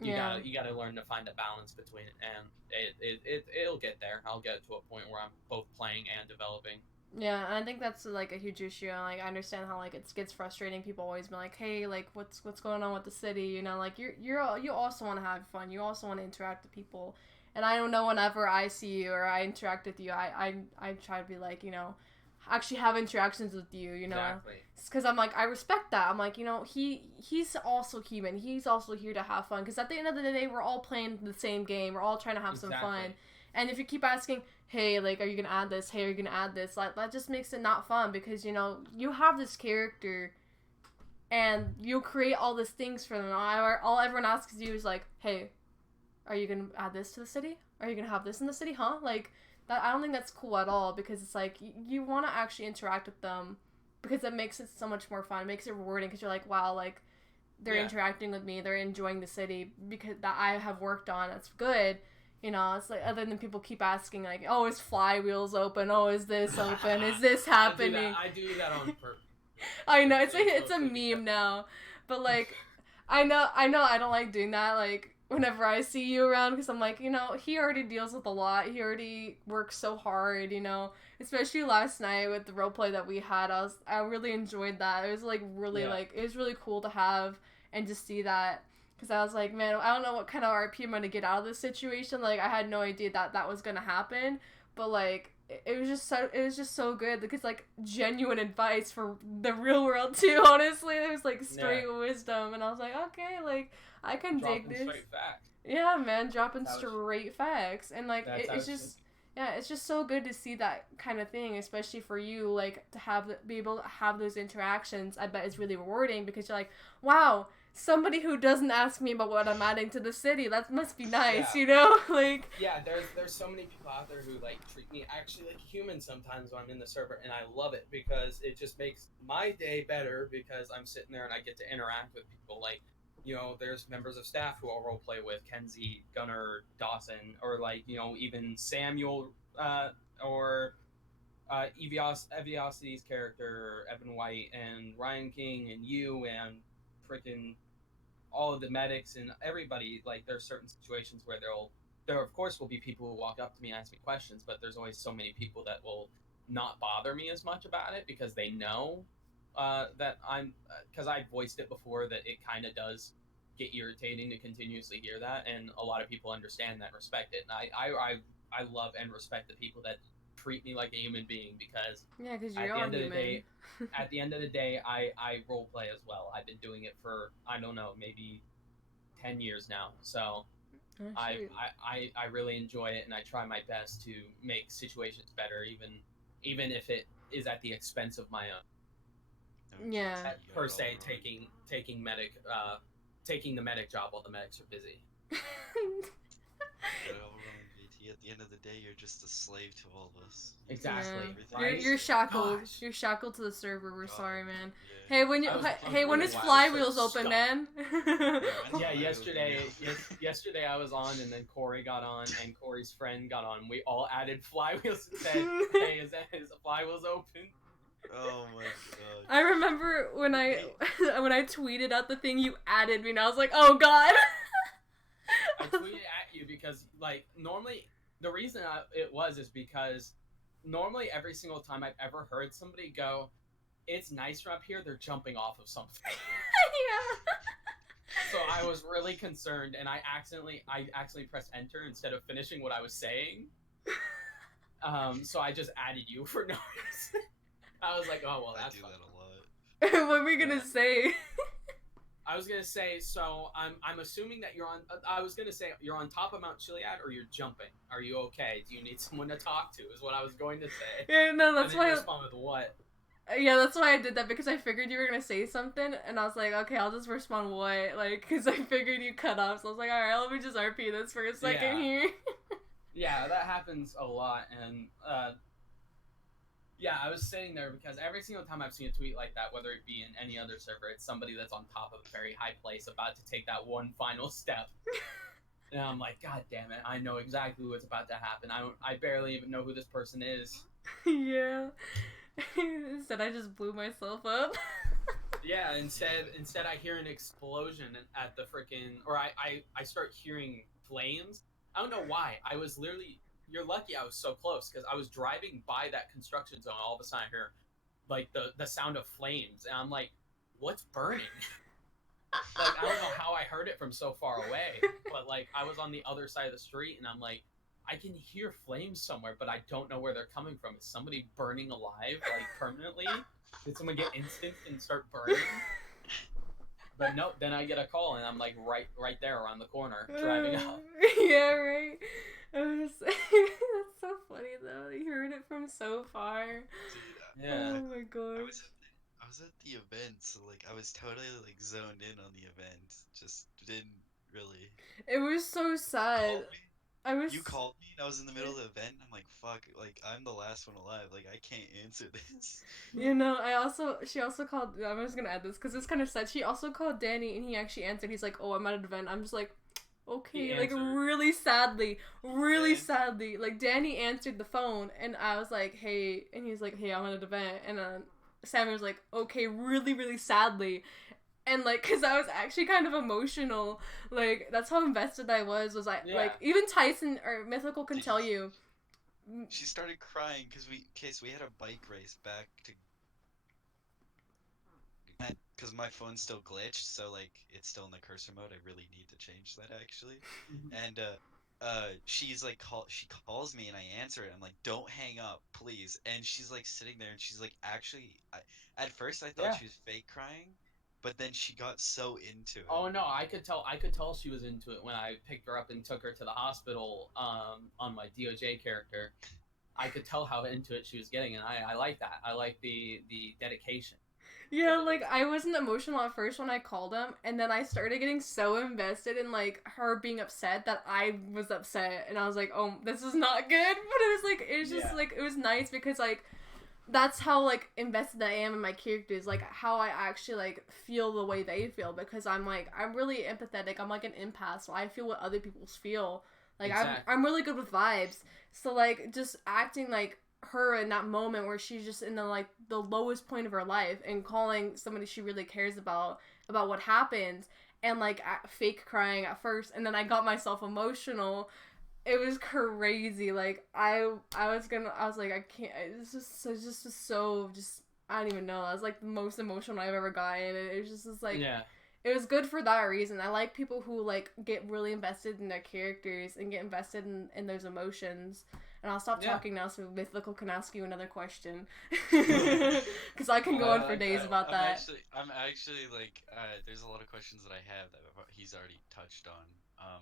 Yeah. you gotta learn to find a balance between it, and it'll get there. I'll get to a point where I'm both playing and developing. Yeah, and I think that's like a huge issue. And, like, I understand how like it gets frustrating. People always be like, "Hey, like, what's going on with the city?" You know, like you also want to have fun. You also want to interact with people. And I don't know, whenever I see you or I interact with you, I try to be like, you know, actually have interactions with you. You know, Exactly. because I'm like, I respect that. I'm like, you know, he's also human. He's also here to have fun. Because at the end of the day, we're all playing the same game. We're all trying to have some fun. And if you keep asking, hey, like, are you gonna add this? Hey, are you gonna add this? Like, that just makes it not fun, because, you know, you have this character and you create all these things for them. All everyone asks you is like, hey, are you gonna add this to the city? Are you gonna have this in the city? Huh? Like, that, I don't think that's cool at all, because it's like, you want to actually interact with them, because it makes it so much more fun. It makes it rewarding, because you're like, wow, like, they're interacting with me. They're enjoying the city because that I have worked on. That's good. You know, it's like, other than people keep asking, like, oh, is flywheels open? Oh, is this open? Is this happening? I do that on purpose. I know, it's a meme now. But, like, I know I don't like doing that, like, whenever I see you around, because I'm like, you know, he already deals with a lot. He already works so hard, you know. Especially last night with the roleplay that we had. I really enjoyed that. It was, like, really, like, it was really cool to have and just see that. Because I was like, man, I don't know what kind of RP I'm going to get out of this situation. Like, I had no idea that was going to happen. But, like, it was just so good. Because, like, genuine advice for the real world, too, honestly. It was, like, straight wisdom. And I was like, okay, like, I can dig this. Straight facts. Yeah, man, dropping straight facts. And, like, it's just... Yeah, it's just so good to see that kind of thing, especially for you, like, to be able to have those interactions. I bet it's really rewarding, because you're like, wow, somebody who doesn't ask me about what I'm adding to the city, that must be nice, you know? Like, yeah, there's so many people out there who, like, treat me actually like human sometimes when I'm in the server, and I love it, because it just makes my day better, because I'm sitting there and I get to interact with people. Like, you know, there's members of staff who I'll roleplay with, Kenzie, Gunnar, Dawson, or, like, you know, even Samuel, or Eviosity's character, Evan White, and Ryan King, and you, and freaking all of the medics, and everybody. Like, there's certain situations where there of course will be people who walk up to me and ask me questions, but there's always so many people that will not bother me as much about it, because they know that I'm, because I voiced it before, that it kind of does get irritating to continuously hear that, and a lot of people understand that and respect it. And I love and respect the people that treat me like a human being, because you're at the end of the day, I role play as well. I've been doing it for, I don't know, maybe 10 years now. So I really enjoy it, and I try my best to make situations better, even if it is at the expense of my own. Yeah. Per se, taking the medic job while the medics are busy. At the end of the day, you're just a slave to all of us. Exactly. Yeah. You're shackled. Gosh. You're shackled to the server. We're sorry, man. Yeah. When is flywheels open, man? Yeah, yesterday I was on, and then Corey got on, and Corey's friend got on. We all added flywheels and said, "Hey, is flywheels open?" Oh my god. I remember when I tweeted out the thing, you added me, and I was like, oh god. I tweeted at you because, like, normally the reason it was is because normally every single time I've ever heard somebody go, "It's nicer up here," they're jumping off of something. Yeah. So I was really concerned, and I accidentally pressed enter instead of finishing what I was saying. So I just added you for no reason. I was like, oh well, that's I do that a lot. What were we gonna say? I was gonna say, so I'm assuming that you're on. I was gonna say you're on top of Mount Chiliad, or you're jumping. Are you okay? Do you need someone to talk to? Is what I was going to say. Yeah, no, that's why. Respond with what? Yeah, that's why I did that, because I figured you were gonna say something, and I was like, okay, I'll just respond what, like, because I figured you cut off. So I was like, all right, let me just RP this for a second here. Yeah, that happens a lot, and yeah, I was sitting there because every single time I've seen a tweet like that, whether it be in any other server, it's somebody that's on top of a very high place about to take that one final step. And I'm like, God damn it, I know exactly what's about to happen. I barely even know who this person is. Yeah. It's instead I just blew myself up. Yeah, instead I hear an explosion at the freaking, or I start hearing flames. I don't know why. I was literally, you're lucky I was so close because I was driving by that construction zone. All of a sudden I hear like the sound of flames, and I'm like, what's burning? Like, I don't know how I heard it from so far away, but like I was on the other side of the street, and I'm like, I can hear flames somewhere, but I don't know where they're coming from. Is somebody burning alive, like permanently? Did someone get instanced and start burning? But no, then I get a call, and I'm like right there around the corner, driving up. Yeah, right. That's so funny though. You heard it from so far. Dude, Yeah. Oh my I gosh. was at the event, so like I was totally like zoned in on the event. Just didn't really. It was so sad. Called me. I was. You called me, and I was in the middle of the event. And I'm like, fuck, like I'm the last one alive. Like I can't answer this. You know, she also called, I'm just gonna add this because it's kind of sad. She also called Danny and he actually answered. He's like, oh, I'm at an event. I'm just like, He okay, like answered. really Man. sadly. Like Danny answered the phone and I was like, hey, and he's like, hey, I'm at an event. And Sammy was like, okay, really sadly. And like, cause I was actually kind of emotional. Like that's how invested I was. Was I Yeah. like even Tyson or Mythical can Did tell you- you. She started crying because we had a bike race back to. Because my phone's still glitched, so like it's still in the cursor mode. I really need to change that actually. And she's like she calls me and I answer it. I'm like, don't hang up, please. And she's like sitting there and she's like, actually, at first I thought Yeah. she was fake crying, but then she got so into it. Oh no, I could tell she was into it when I picked her up and took her to the hospital on my DOJ character. I could tell how into it she was getting, and I like that. I like the dedication. Yeah, like I wasn't emotional at first when I called him, and then I started getting so invested in like her being upset that I was upset, and I was like, "Oh, this is not good." But it was like it was just Yeah. like it was nice because like that's how like invested I am in my characters, like how I actually like feel the way they feel because I'm really empathetic. I'm like an empath, so I feel what other people's feel. Like Exactly. I'm really good with vibes. So like just acting like her in that moment where she's just in the like the lowest point of her life and calling somebody she really cares about what happened and like fake crying at first and then I got myself emotional. It was crazy. Like I was like I can't. It's just so just I don't even know. I was like the most emotional I've ever gotten. And it was just like Yeah. it was good for that reason. I like people who like get really invested in their characters and get invested in those emotions. And I'll stop talking now so Mythical can ask you another question. Because I can go on for days about that. I'm actually like, there's a lot of questions that I have that he's already touched on.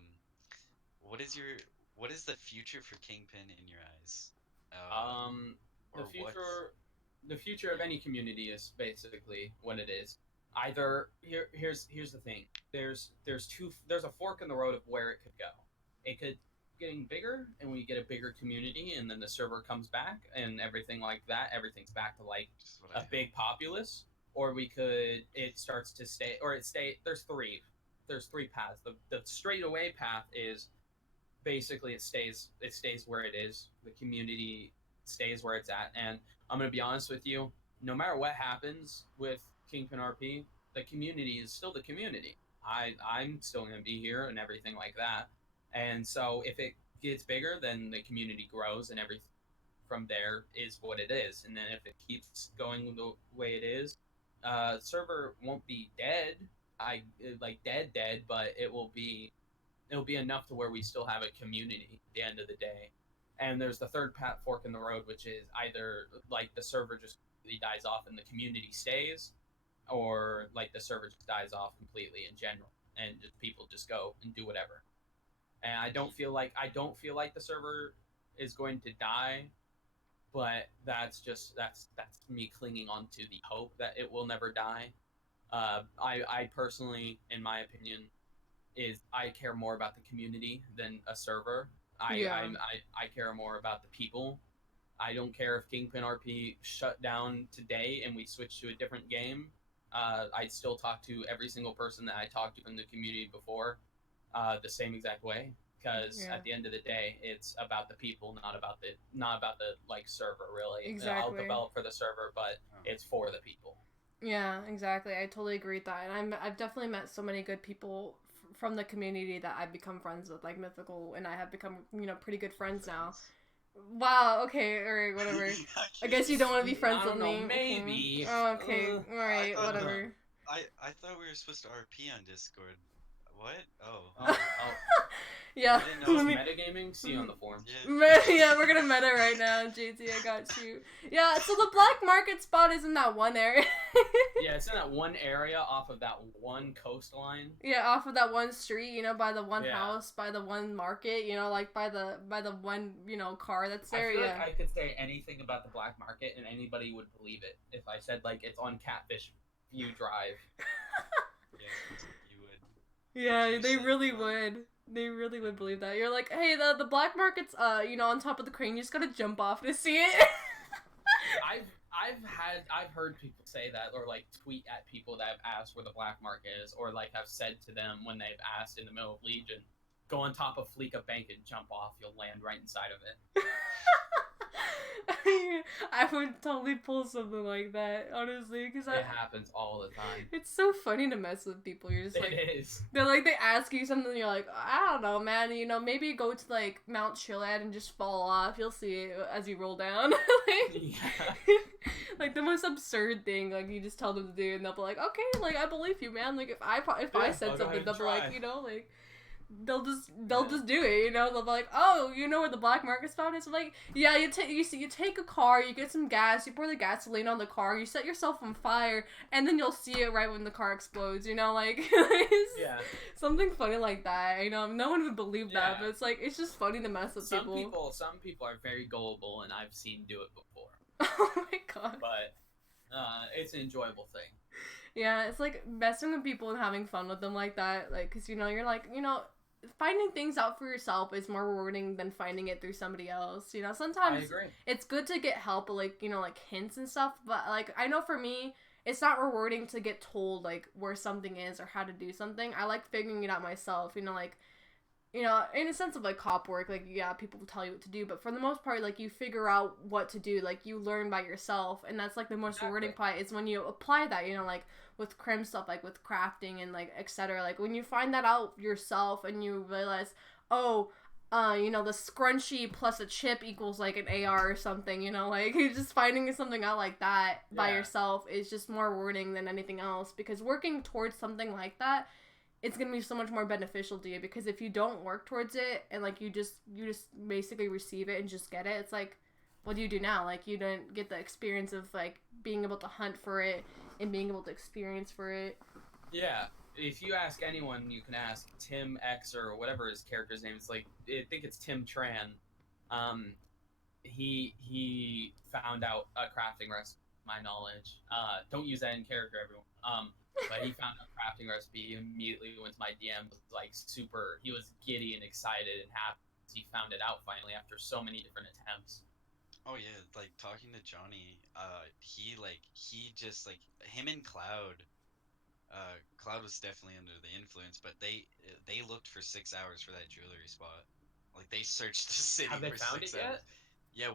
What is your, what is the future for Kingpin in your eyes? The Or what's, future of any community is basically what it is. Either here's the thing. There's a fork in the road of where it could go. It could getting bigger and we get a bigger community and then the server comes back and everything like that. Everything's back to like which is what I a big populace. Or we could it starts to stay or it stay there's three paths. The straight away path is basically it stays where it is. The community stays where it's at, and I'm gonna be honest with you. No matter what happens with Kingpin RP, the community is still the community. I'm still gonna be here and everything like that. And so if it gets bigger, then the community grows, and everything from there is what it is. And then if it keeps going the way it is, server won't be dead. I like dead, but it'll be enough to where we still have a community at the end of the day. And there's the third path fork in the road, which is either like the server just completely dies off and the community stays, or like the server just dies off completely in general, and just people just go and do whatever. And I don't feel like the server is going to die, but that's me clinging on to the hope that it will never die. I personally, in my opinion, is I care more about the community than a server. I care more about the people. I don't care if Kingpin RP shut down today and we switch to a different game. I still talk to every single person that I talked to in the community before, the same exact way. because Yeah. at the end of the day, it's about the people, not about the like server really. I'll Exactly. develop for the server, but Oh. it's for the people. Yeah, exactly. I totally agree with that. And I've definitely met so many good people from the community that I've become friends with, like Mythical, and I have become, pretty good friends now. Wow, okay, alright, whatever. I guess you don't want to be friends I with don't know, me. maybe. Okay, alright, thought- whatever. I thought we were supposed to RP on Discord. What? Oh. Oh, Yeah, I didn't know. just let me. metagaming. See you on the forums. Yeah. Yeah, we're gonna meta right now, JT. I got you. Yeah, so the black market spot is in that one area. Yeah, it's in that one area off of that one coastline. Yeah, off of that one street, by the one Yeah. house, by the one market, like by the one, car that's there. I feel Yeah. like I could say anything about the black market and anybody would believe it if I said like it's on Catfish View Drive. Yeah, you would. Yeah, You they said really so. would. They really would believe that. You're like, hey, the black market's on top of the crane. You just gotta jump off to see it. I've heard people say that or like tweet at people that have asked where the black market is or like have said to them when they've asked in the middle of Legion, go on top of Fleeka Bank and jump off. You'll land right inside of it. I would totally pull something like that, honestly, because It happens all the time. it's so funny to mess with people. You're just like, It is. they're like, they ask you something, and you're like, I don't know, man. Maybe go to like Mount Chiliad and just fall off. You'll see it as you roll down. Yeah. Like the most absurd thing, like you just tell them to do, and they'll be like, okay, like I believe you, man. Like if I Yeah, said I'll go something, ahead they'll and be like, try. like. They'll just do it, they'll be like, oh, you know where the black market spot is? I'm like, yeah, you take a car, you get some gas, you pour the gasoline on the car, you set yourself on fire, and then you'll see it right when the car explodes, like Yeah. something funny like that. No one would believe that, Yeah. but it's like it's just funny to mess with people. Some people are very gullible, and I've seen do it before. Oh my god. But it's an enjoyable thing. Yeah, it's like messing with people and having fun with them like that, like, because you're like, finding things out for yourself is more rewarding than finding it through somebody else. I Sometimes agree. it's good to get help, like, like hints and stuff, but like I know for me, it's not rewarding to get told like where something is or how to do something. I like figuring it out myself. Like, in a sense of like cop work, like, yeah, people will tell you what to do, but for the most part, like, you figure out what to do, like, you learn by yourself, and that's like the most rewarding part is when you apply that, like with crim stuff, like with crafting and like etc. Like when you find that out yourself and you realize, oh, the scrunchie plus a chip equals like an AR or something, like just finding something out like that by yourself is just more rewarding than anything else, because working towards something like that, it's gonna be so much more beneficial to you, because if you don't work towards it and like you just basically receive it and just get it, it's like, what do you do now? Like, you didn't get the experience of like being able to hunt for it and being able to experience for it. Yeah, if you ask anyone, you can ask Tim X or whatever his character's name is. Like, I think it's Tim Tran. He found out a crafting recipe. My knowledge. Don't use that in character, everyone. But he found a crafting recipe. He immediately went to my DM. Was like super. He was giddy and excited and happy. He found it out finally after so many different attempts. Oh yeah, like talking to Johnny, he just like him and Cloud. Cloud was definitely under the influence, but they looked for 6 hours for that jewelry spot. Like they searched the city Have they for found 6 it hours. yet? Yeah,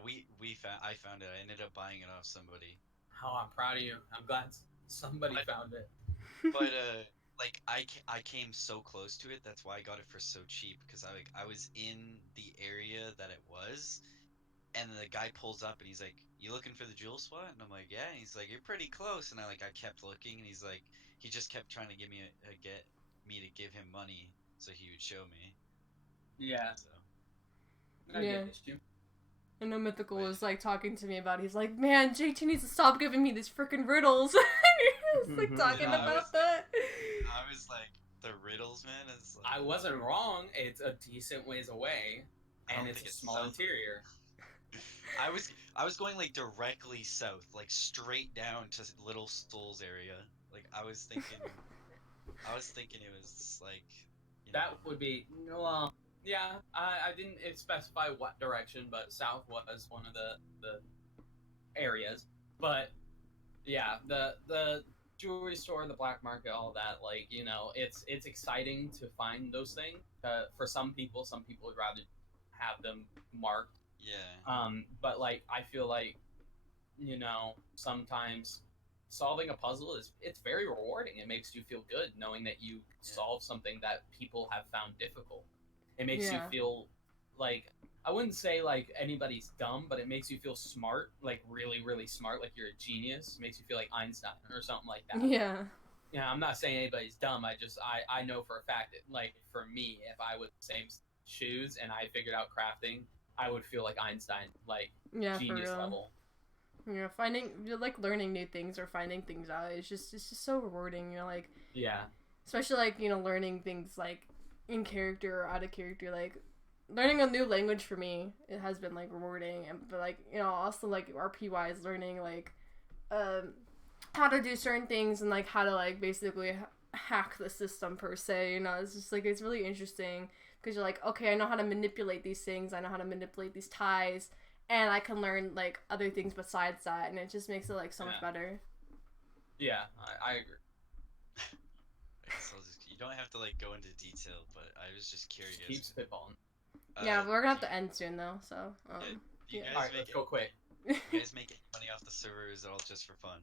I found it. I ended up buying it off somebody. Oh, I'm proud of you. I'm glad somebody found it. But like I came so close to it. That's why I got it for so cheap, because I was in the area that it was, and the guy pulls up and he's like, "You looking for the jewel spot?" And I'm like, "Yeah." And he's like, "You're pretty close." And I kept looking, and he's like, he just kept trying to get me to give him money so he would show me. Yeah. So I Yeah. get you. I know Mythical Wait. was like talking to me about it. He's like, man, JT needs to stop giving me these freaking riddles. He was like talking Yeah, about that. I was like, the riddles, man, is like, I wasn't wrong. It's a decent ways away, I don't and it's think a it's small south. interior. I was going like directly south, like straight down to Little Souls area. Like I was thinking it was like, That would be well. Yeah, I didn't specify what direction, but south was one of the areas. But yeah, the jewelry store, the black market, all that. Like, you know, it's exciting to find those things. For some people would rather have them marked. Yeah. But like, I feel like, you know, sometimes solving a puzzle is it's very rewarding. It makes you feel good knowing that you Yeah. solve something that people have found difficult. It makes you Yeah. feel like, I wouldn't say like anybody's dumb, but it makes you feel smart, like really, really smart, like you're a genius. It makes you feel like Einstein or something like that. Yeah. Yeah, I'm not saying anybody's dumb. I know for a fact that, like, for me, if I was the same shoes and I figured out crafting, I would feel like Einstein, like Yeah, for genius real. level. You know, like learning new things or finding things out. It's just so rewarding. You know, like Yeah. especially like learning things like in character or out of character. Like learning a new language for me, it has been like rewarding. And but like also like RP wise, learning like um how to do certain things and like how to like basically hack the system per se. It's just like it's really interesting because you're like, okay, I know how to manipulate these things. I know how to manipulate these ties, and I can learn like other things besides that, and it just makes it like so much better. Yeah, I agree. I guess you don't have to like go into detail, but I was just curious. Just keep spitballing. Yeah, we're gonna have to end soon though. So do you yeah. guys All right, make let's go quick. you guys make any money off the server? Or is it all just for fun?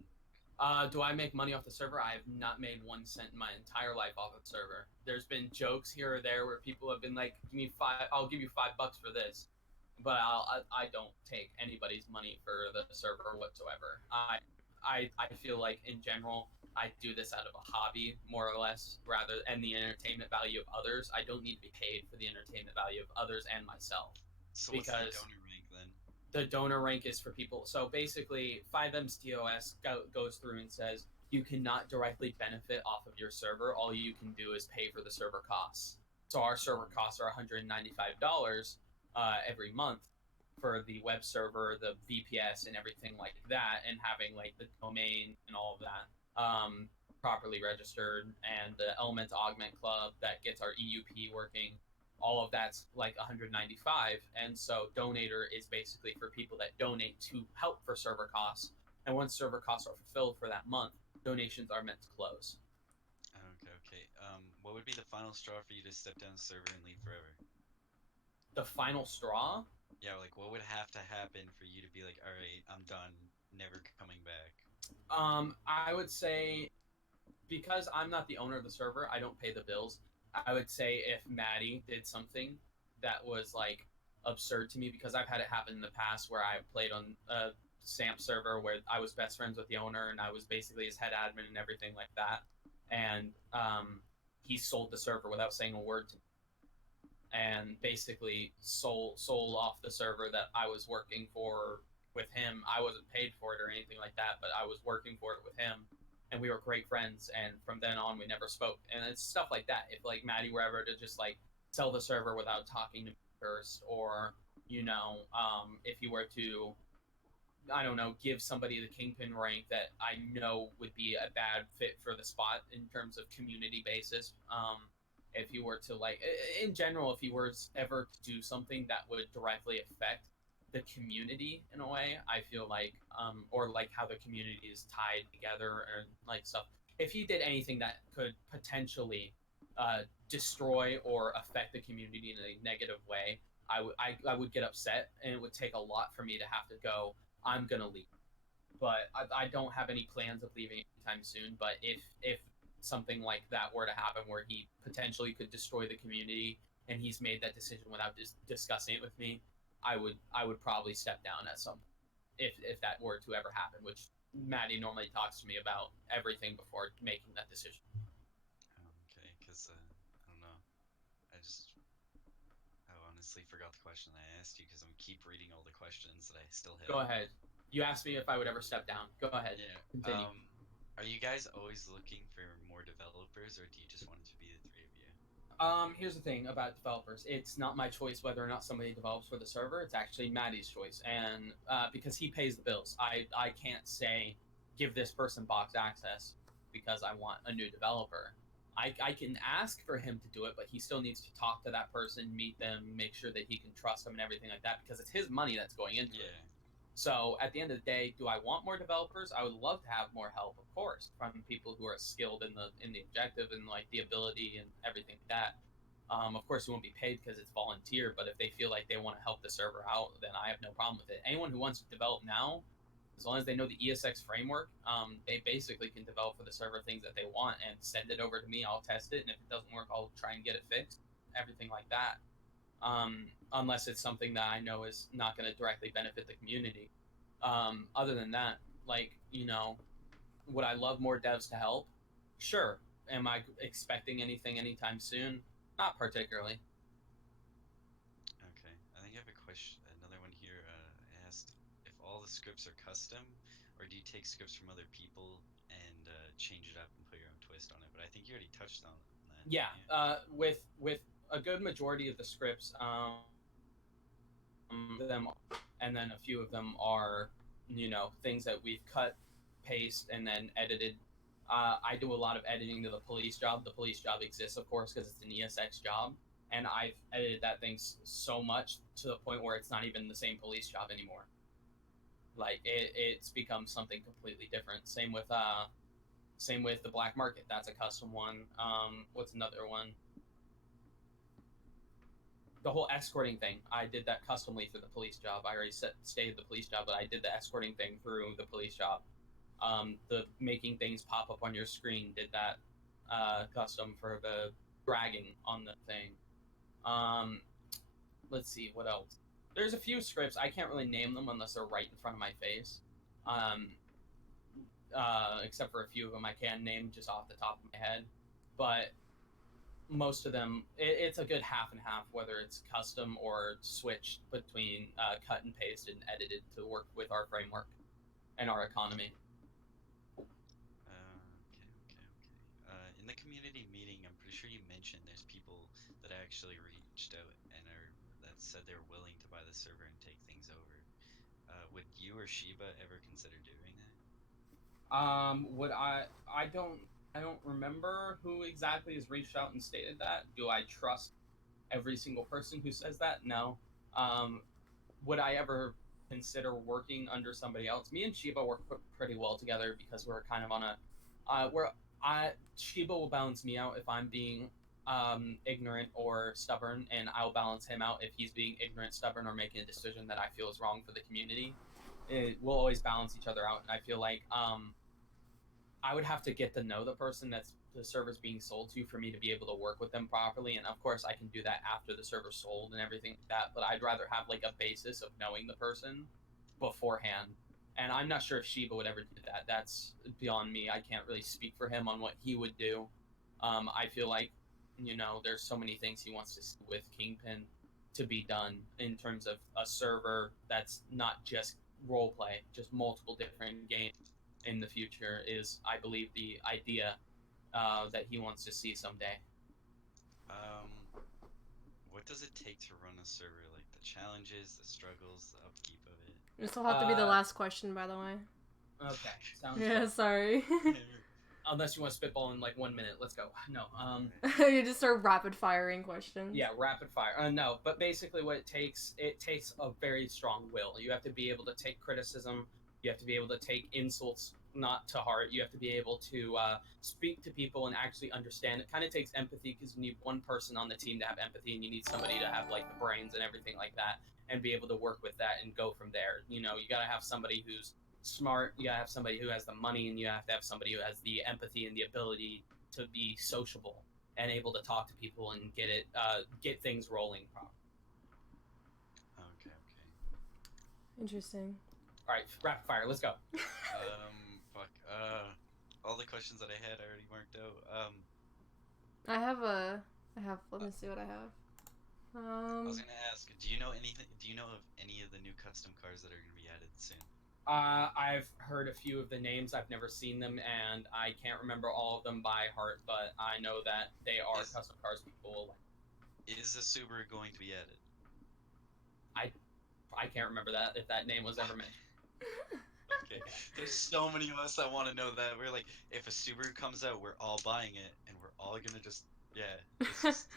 Do I make money off the server? I have not made 1 cent in my entire life off of the server. There's been jokes here or there where people have been like, "Give me I'll give you $5 for this," but I don't take anybody's money for the server whatsoever. I feel like in general I do this out of a hobby more or less, rather, and the entertainment value of others. I don't need to be paid for the entertainment value of others and myself, So what's the because donor rank then? the donor rank is for people. So basically, 5M's TOS goes through and says you cannot directly benefit off of your server. All you can do is pay for the server costs. So our server costs are $195 every month for the web server, the VPS, and everything like that, and having like the domain and all of that properly registered, and the Element Augment Club that gets our EUP working. All of that's like 195, and so donator is basically for people that donate to help for server costs, and once server costs are fulfilled for that month, donations are meant to close. Okay. What would be the final straw for you to step down the server and leave forever? The final straw? Yeah, like what would have to happen for you to be like, all right, I'm done, never coming back? I would say, because I'm not the owner of the server, I don't pay the bills. I would say if Maddie did something that was like absurd to me, because I've had it happen in the past where I played on a SAMP server where I was best friends with the owner and I was basically his head admin and everything like that, and he sold the server without saying a word to me, and basically sold off the server that I was working for with him. I wasn't paid for it or anything like that, but I was working for it with him, and we were great friends. And from then on, we never spoke. And it's stuff like that. If like Maddie were ever to just like sell the server without talking to me first, or if he were to, I don't know, give somebody the kingpin rank that I know would be a bad fit for the spot in terms of community basis. If you were to like, in general, if you were ever to do something that would directly affect the community in a way, I feel like, or like how the community is tied together and like stuff. If he did anything that could potentially destroy or affect the community in a negative way, I would get upset, and it would take a lot for me to have to go, I'm gonna leave. But I don't have any plans of leaving anytime soon. But if something like that were to happen, where he potentially could destroy the community, and he's made that decision without discussing it with me, I would probably step down at some point, if that were to ever happen. Which Maddie normally talks to me about everything before making that decision. Okay, because I don't know. I honestly forgot the question I asked you because I'm keep reading all the questions that I still have. Go ahead. You asked me if I would ever step down. Go ahead. Yeah. Continue. Are you guys always looking for more developers, or do you just want it to be the three of you? Here's the thing about developers. It's not my choice whether or not somebody develops for the server. It's actually Maddie's choice, and because he pays the bills, I can't say give this person box access because I want a new developer. I can ask for him to do it, but he still needs to talk to that person, meet them, make sure that he can trust them, and everything like that, because it's his money that's going into it. Yeah. So at the end of the day, do I want more developers? I would love to have more help, of course, from people who are skilled in the objective and like the ability and everything like that. Of course, we won't be paid because it's volunteer, but if they feel like they want to help the server out, then I have no problem with it. Anyone who wants to develop now, as long as they know the ESX framework, they basically can develop for the server things that they want and send it over to me. I'll test it, and if it doesn't work, I'll try and get it fixed, everything like that. Unless it's something that I know is not going to directly benefit the community. Other than that, like, would I love more devs to help? Sure. Am I expecting anything anytime soon? Not particularly. Okay, I think I have a question. Another one here asked if all the scripts are custom, or do you take scripts from other people and change it up and put your own twist on it? But I think you already touched on that, Yeah. didn't you? With a good majority of the scripts, them, and then a few of them are, things that we've cut, paste, and then edited. I do a lot of editing to the police job. The police job exists, of course, because it's an ESX job, and I've edited that thing so much to the point where it's not even the same police job anymore. Like it's become something completely different. Same with the black market. That's a custom one. What's another one? The whole escorting thing, I did that customly through the police job. I already stated the police job, but I did the escorting thing through the police job. The making things pop up on your screen, did that custom for the dragging on the thing. Let's see, what else? There's a few scripts. I can't really name them unless they're right in front of my face. Except for a few of them I can name just off the top of my head. But most of them, it's a good half and half, whether it's custom or switched between cut and pasted and edited to work with our framework and our economy. In the community meeting, I'm pretty sure you mentioned there's people that actually reached out and are that said they're willing to buy the server and take things over. Would you or Shiba ever consider doing that? Would I don't remember who exactly has reached out and stated that. Do I trust every single person who says that? No. Um, would I ever consider working under somebody else? Me and Shiba work pretty well together because we're kind of on a where I Shiba will balance me out if I'm being ignorant or stubborn, and I'll balance him out if he's being ignorant, stubborn, or making a decision that I feel is wrong for the community. We'll always balance each other out, and I feel like I would have to get to know the person that's the server's being sold to for me to be able to work with them properly. And of course, I can do that after the server's sold and everything like that. But I'd rather have like a basis of knowing the person beforehand. And I'm not sure if Shiba would ever do that. That's beyond me. I can't really speak for him on what he would do. I feel like, there's so many things he wants to see with Kingpin to be done in terms of a server that's not just role play, just multiple different games in the future is, I believe, the idea that he wants to see someday. Um, what does it take to run a server? Like the challenges, the struggles, the upkeep of it. This will have to be the last question, by the way. Okay, sounds Yeah, good. sorry. Unless you want to spitball in like 1 minute, let's go. No, You just start rapid firing questions. yeah, rapid fire. No, but basically, what it takes a very strong will. You have to be able to take criticism. You have to be able to take insults not to heart. You have to be able to speak to people and actually understand. It kind of takes empathy because you need one person on the team to have empathy, and you need somebody to have like the brains and everything like that, and be able to work with that and go from there. You gotta have somebody who's smart. You gotta have somebody who has the money, and you have to have somebody who has the empathy and the ability to be sociable and able to talk to people and get things rolling properly. Okay. Interesting. All right, rapid fire. Let's go. Fuck. All the questions that I had I already marked out. Let me see what I have. I was gonna ask, do you know anything? Do you know of any of the new custom cars that are gonna be added soon? I've heard a few of the names. I've never seen them, and I can't remember all of them by heart. But I know that they are custom cars people will like. Is a Subaru going to be added? I can't remember that if that name was ever mentioned. Okay. There's so many of us that want to know that. We're like, if a Subaru comes out, we're all buying it, and we're all gonna just, it's just,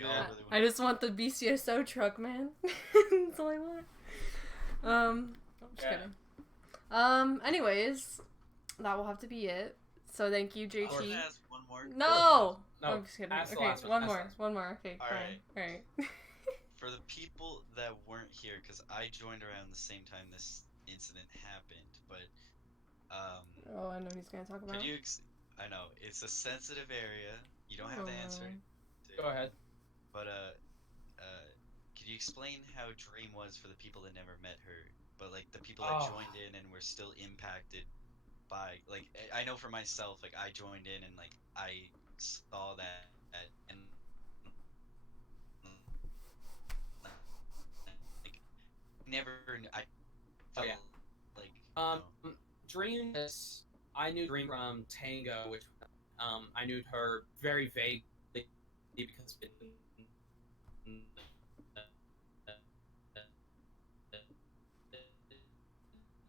we all really want. I just want the BCSO truck, man. That's all I want. I'm just kidding. Anyways, that will have to be it. So thank you, I want JT. to ask one more. No! No, I'm just kidding. ask the Okay, last one, one ask the more. last One more. Okay, All fine. right. Alright. For the people that weren't here, because I joined around the same time this incident happened, but um, Oh, I know who he's gonna talk could about. you? I know it's a sensitive area. You don't have Oh, to no. answer. Go ahead. But could you explain how Dream was for the people that never met her, but like the people that Oh, joined in and were still impacted by like I know for myself, like I joined in and like I saw that and like never I oh felt yeah. like Um, Dream is. I knew Dream from Tango, which I knew her very vaguely because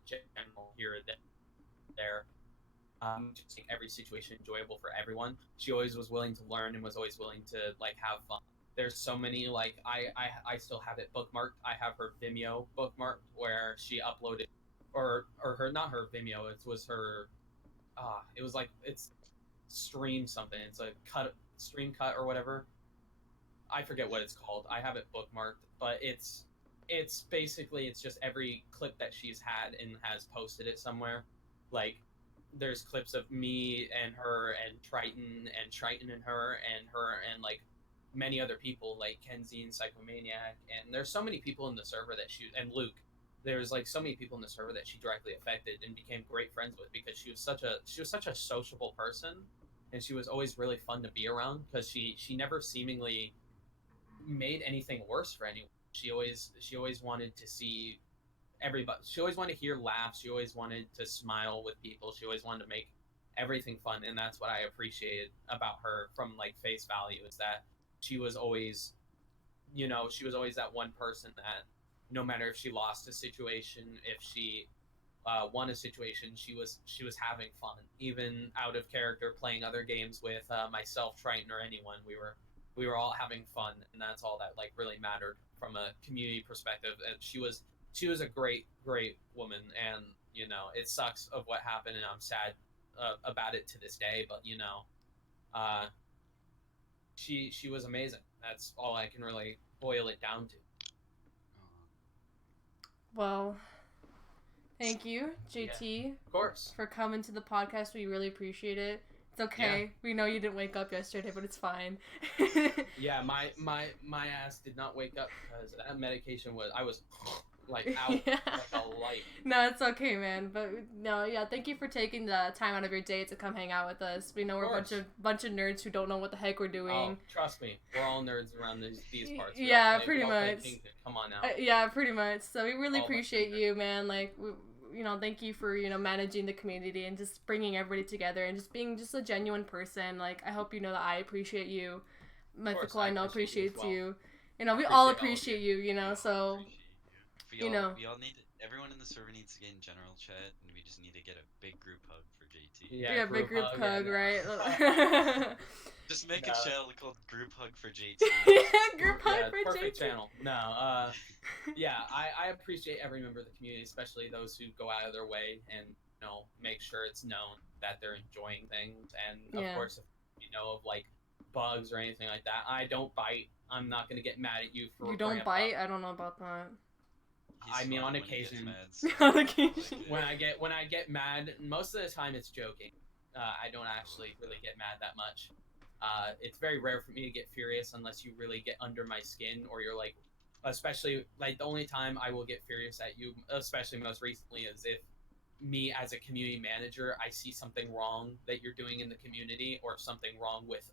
general here or there. Just make every situation enjoyable for everyone. She always was willing to learn and was always willing to like have fun. There's so many like I still have it bookmarked. I have her Vimeo bookmarked where she uploaded, or her not her Vimeo. It was her. It was like it's stream something. It's a cut stream cut or whatever. I forget what it's called. I have it bookmarked, but it's basically it's just every clip that she's had and has posted it somewhere. Like there's clips of me and her and Triton and her and like many other people like Kenzie and Psychomaniac, and there's so many people in the server that she and Luke. There's like so many people in the server that she directly affected and became great friends with because she was such a sociable person, and she was always really fun to be around because she never seemingly made anything worse for anyone. She always wanted to see everybody. She always wanted to hear laughs. She always wanted to smile with people. She always wanted to make everything fun, and that's what I appreciated about her from like face value is that she was always, she was always that one person that no matter if she lost a situation, if she won a situation, she was having fun, even out of character, playing other games with myself, Triton, or anyone. We were all having fun, and that's all that like really mattered from a community perspective. And she was a great woman, and it sucks of what happened, and I'm sad about it to this day. But uh, she was amazing. That's all I can really boil it down to. Well, thank you, Yeah, JT, of course. for coming to the podcast. We really appreciate it. It's okay. Yeah. We know you didn't wake up yesterday, but it's fine. Yeah, my ass did not wake up because that medication I was like out Yeah. like a light. No, it's okay, man. But no, yeah, thank you for taking the time out of your day to come hang out with us. We know we're a bunch of nerds who don't know what the heck we're doing. Oh, trust me, we're all nerds around these parts. Yeah, pretty much. Come on now. Yeah, pretty much. So we really All of us appreciate are you, man. Like, thank you for managing the community and just bringing everybody together and just being just a genuine person. Like, I hope you know that I appreciate you. Mythical, I know appreciates you. We all appreciate you. So. We all need everyone in the server needs to get in general chat, and we just need to get a big group hug for JT. Yeah, big group hug, right? Just make a channel called Group Hug for JT. Yeah, group hug for perfect JT. channel. No, yeah, I appreciate every member of the community, especially those who go out of their way and make sure it's known that they're enjoying things. And of course, if of like bugs or anything like that, I don't bite. I'm not gonna get mad at you for. You don't bite? I don't know about that. I mean, on occasion. On occasion. When I get mad, most of the time it's joking. I don't actually really get mad that much. It's very rare for me to get furious unless you really get under my skin, or you're like, especially like the only time I will get furious at you, especially most recently, is if me as a community manager, I see something wrong that you're doing in the community, or something wrong with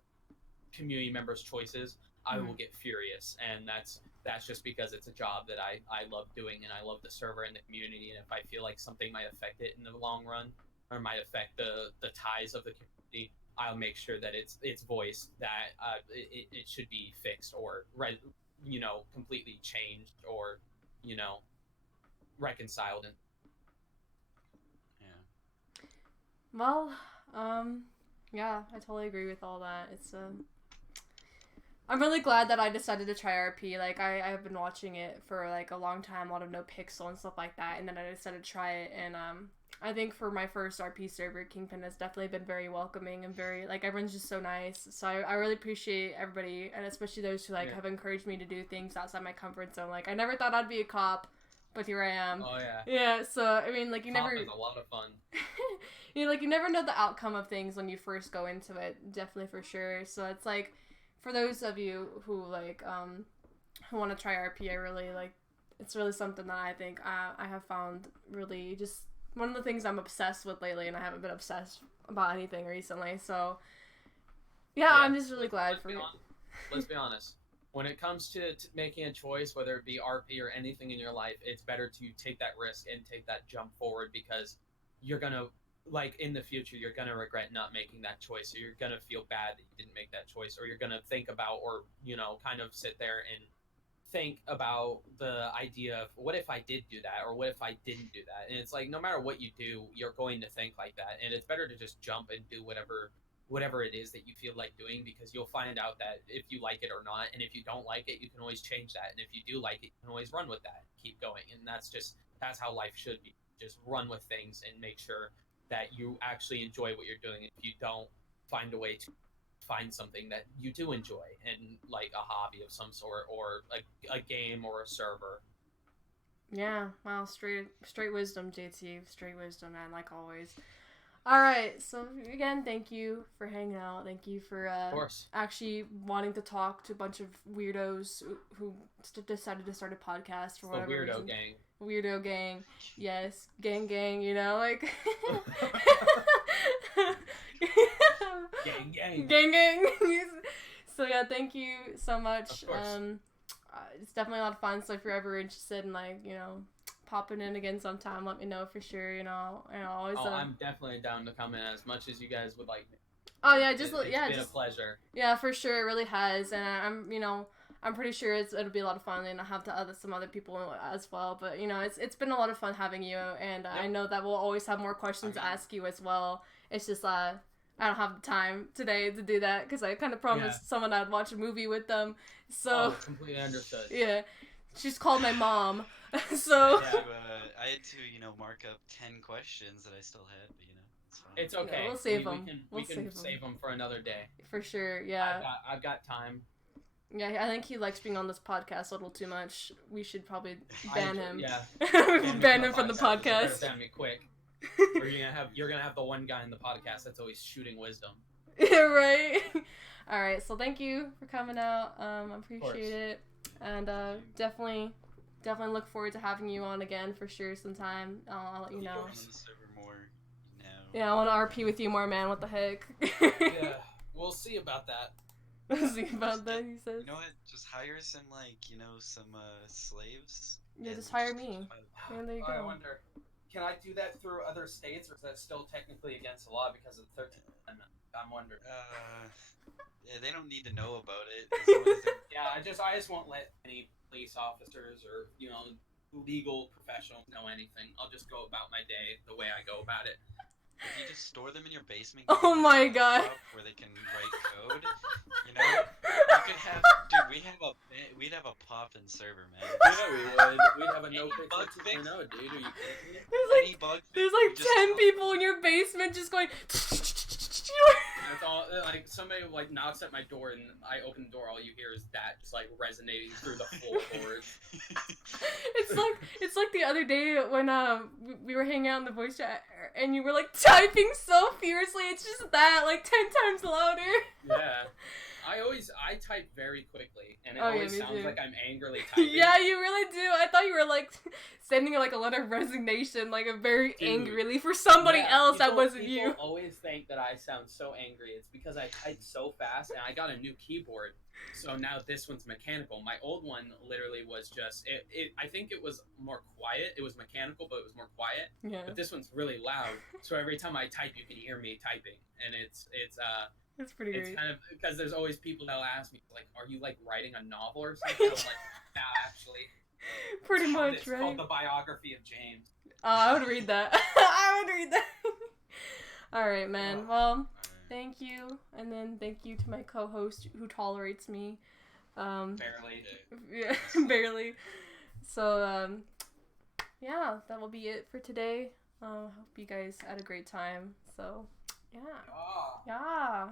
community members' choices. I will get furious, and that's just because it's a job that I love doing, and I love the server and the community. And if I feel like something might affect it in the long run, or might affect the ties of the community, I'll make sure that it's voiced that it should be fixed, or completely changed, or reconciled. And yeah. Well, yeah, I totally agree with all that. It's I'm really glad that I decided to try RP. Like, I have been watching it for, like, a long time, a lot of No Pixel and stuff like that, and then I decided to try it, and, I think for my first RP server, Kingpin has definitely been very welcoming and very, like, everyone's just so nice. So I really appreciate everybody, and especially those who, like, have encouraged me to do things outside my comfort zone. Like, I never thought I'd be a cop, but here I am. Oh, yeah. Yeah, so, I mean, like, you Cop never... is a lot of fun. you know, like, you never know the outcome of things when you first go into it, definitely for sure. So it's, like, for those of you who, like, who want to try RP, I really, like, it's really something that I think I have found really just one of the things I'm obsessed with lately, and I haven't been obsessed about anything recently, so yeah. I'm just really glad for it. Let's be honest. When it comes to making a choice, whether it be RP or anything in your life, it's better to take that risk and take that jump forward, because you're gonna, like, in the future, you're gonna regret not making that choice, or you're gonna feel bad that you didn't make that choice, or you're gonna think about, or, you know, kind of sit there and think about the idea of, what if I did do that, or what if I didn't do that? And it's like, no matter what you do, you're going to think like that, and it's better to just jump and do whatever it is that you feel like doing, because you'll find out that if you like it or not, and if you don't like it, you can always change that, and if you do like it, you can always run with that, keep going. And that's how life should be. Just run with things and make sure that you actually enjoy what you're doing. If you don't, find a way to find something that you do enjoy, and, like, a hobby of some sort, or a game, or a server. Yeah, wow, straight wisdom, JT. Straight wisdom, man, like always. Alright, so again, thank you for hanging out. Thank you for Of course. actually wanting to talk to a bunch of weirdos who decided to start a podcast for whatever weirdo reason. gang. Weirdo gang. Yes, gang, you know, like... gang. So yeah, thank you so much. Of course. It's definitely a lot of fun. So if you're ever interested in, like, you know, popping in again sometime, let me know for sure. You know, always. I'm definitely down to come in as much as you guys would like me. Oh yeah, It's been a pleasure. Yeah, for sure, it really has, and I'm pretty sure it'll be a lot of fun, and I'll have some other people as well. But you know, it's been a lot of fun having you, and I know that we'll always have more questions to ask you as well. It's just I don't have the time today to do that, because I kind of promised someone I'd watch a movie with them. So completely understood. Yeah, she's called my mom. So yeah, I had to, mark up 10 questions that I still had, but it's fine. It's okay. Yeah, we'll save them. We can save them for another day. For sure, yeah. I've got time. Yeah, I think he likes being on this podcast a little too much. We should probably ban him. Yeah. ban him from the podcast. Ban me quick. Or you're gonna have the one guy in the podcast that's always shooting wisdom. Yeah, right. All right, so thank you for coming out. I appreciate it, and definitely look forward to having you on again for sure sometime. I'll let you know. Yeah, I want to RP with you more, man. What the heck? Yeah, we'll see about that. We'll see about that, he says. You know what? Just hire some, some slaves. Yeah, just hire me. Yeah, there you go. I wonder, can I do that through other states, or is that still technically against the law because of the 13th Amendment? I'm wondering. Yeah, they don't need to know about it. As long as yeah, I just won't let any police officers or, legal professionals know anything. I'll just go about my day the way I go about it. If you just store them in your basement. Oh my god. Where they can write code. You could have, dude. We'd have a poppin' server, man. Yeah, we would. We'd have a no fix 2.0, dude. Are you kidding me? There's like 10 people in your basement just going. It's all like somebody knocks at my door and I open the door. All you hear is that just resonating through the floorboards. It's like the other day when we were hanging out in the voice chat and you were typing so fiercely. It's just that 10 times louder. Yeah. I type very quickly, and it always sounds like I'm angrily typing. Yeah, you really do. I thought you were sending a letter of resignation, very angrily for somebody else that wasn't you. People always think that I sound so angry. It's because I type so fast, and I got a new keyboard, so now this one's mechanical. My old one literally was just I think it was more quiet. It was mechanical, but it was more quiet. Yeah. But this one's really loud, so every time I type, you can hear me typing, and it's pretty great. It's kind of because there's always people that'll ask me are you writing a novel or something? I'm nah, actually. Pretty much, it's right? It's called The Biography of James. Oh, I would read that. I would read that. All right, man. Well, thank you, and then thank you to my co-host who tolerates me. Barely. Yeah, barely. So, yeah, that will be it for today. Hope you guys had a great time. So, yeah. Ah. Yeah.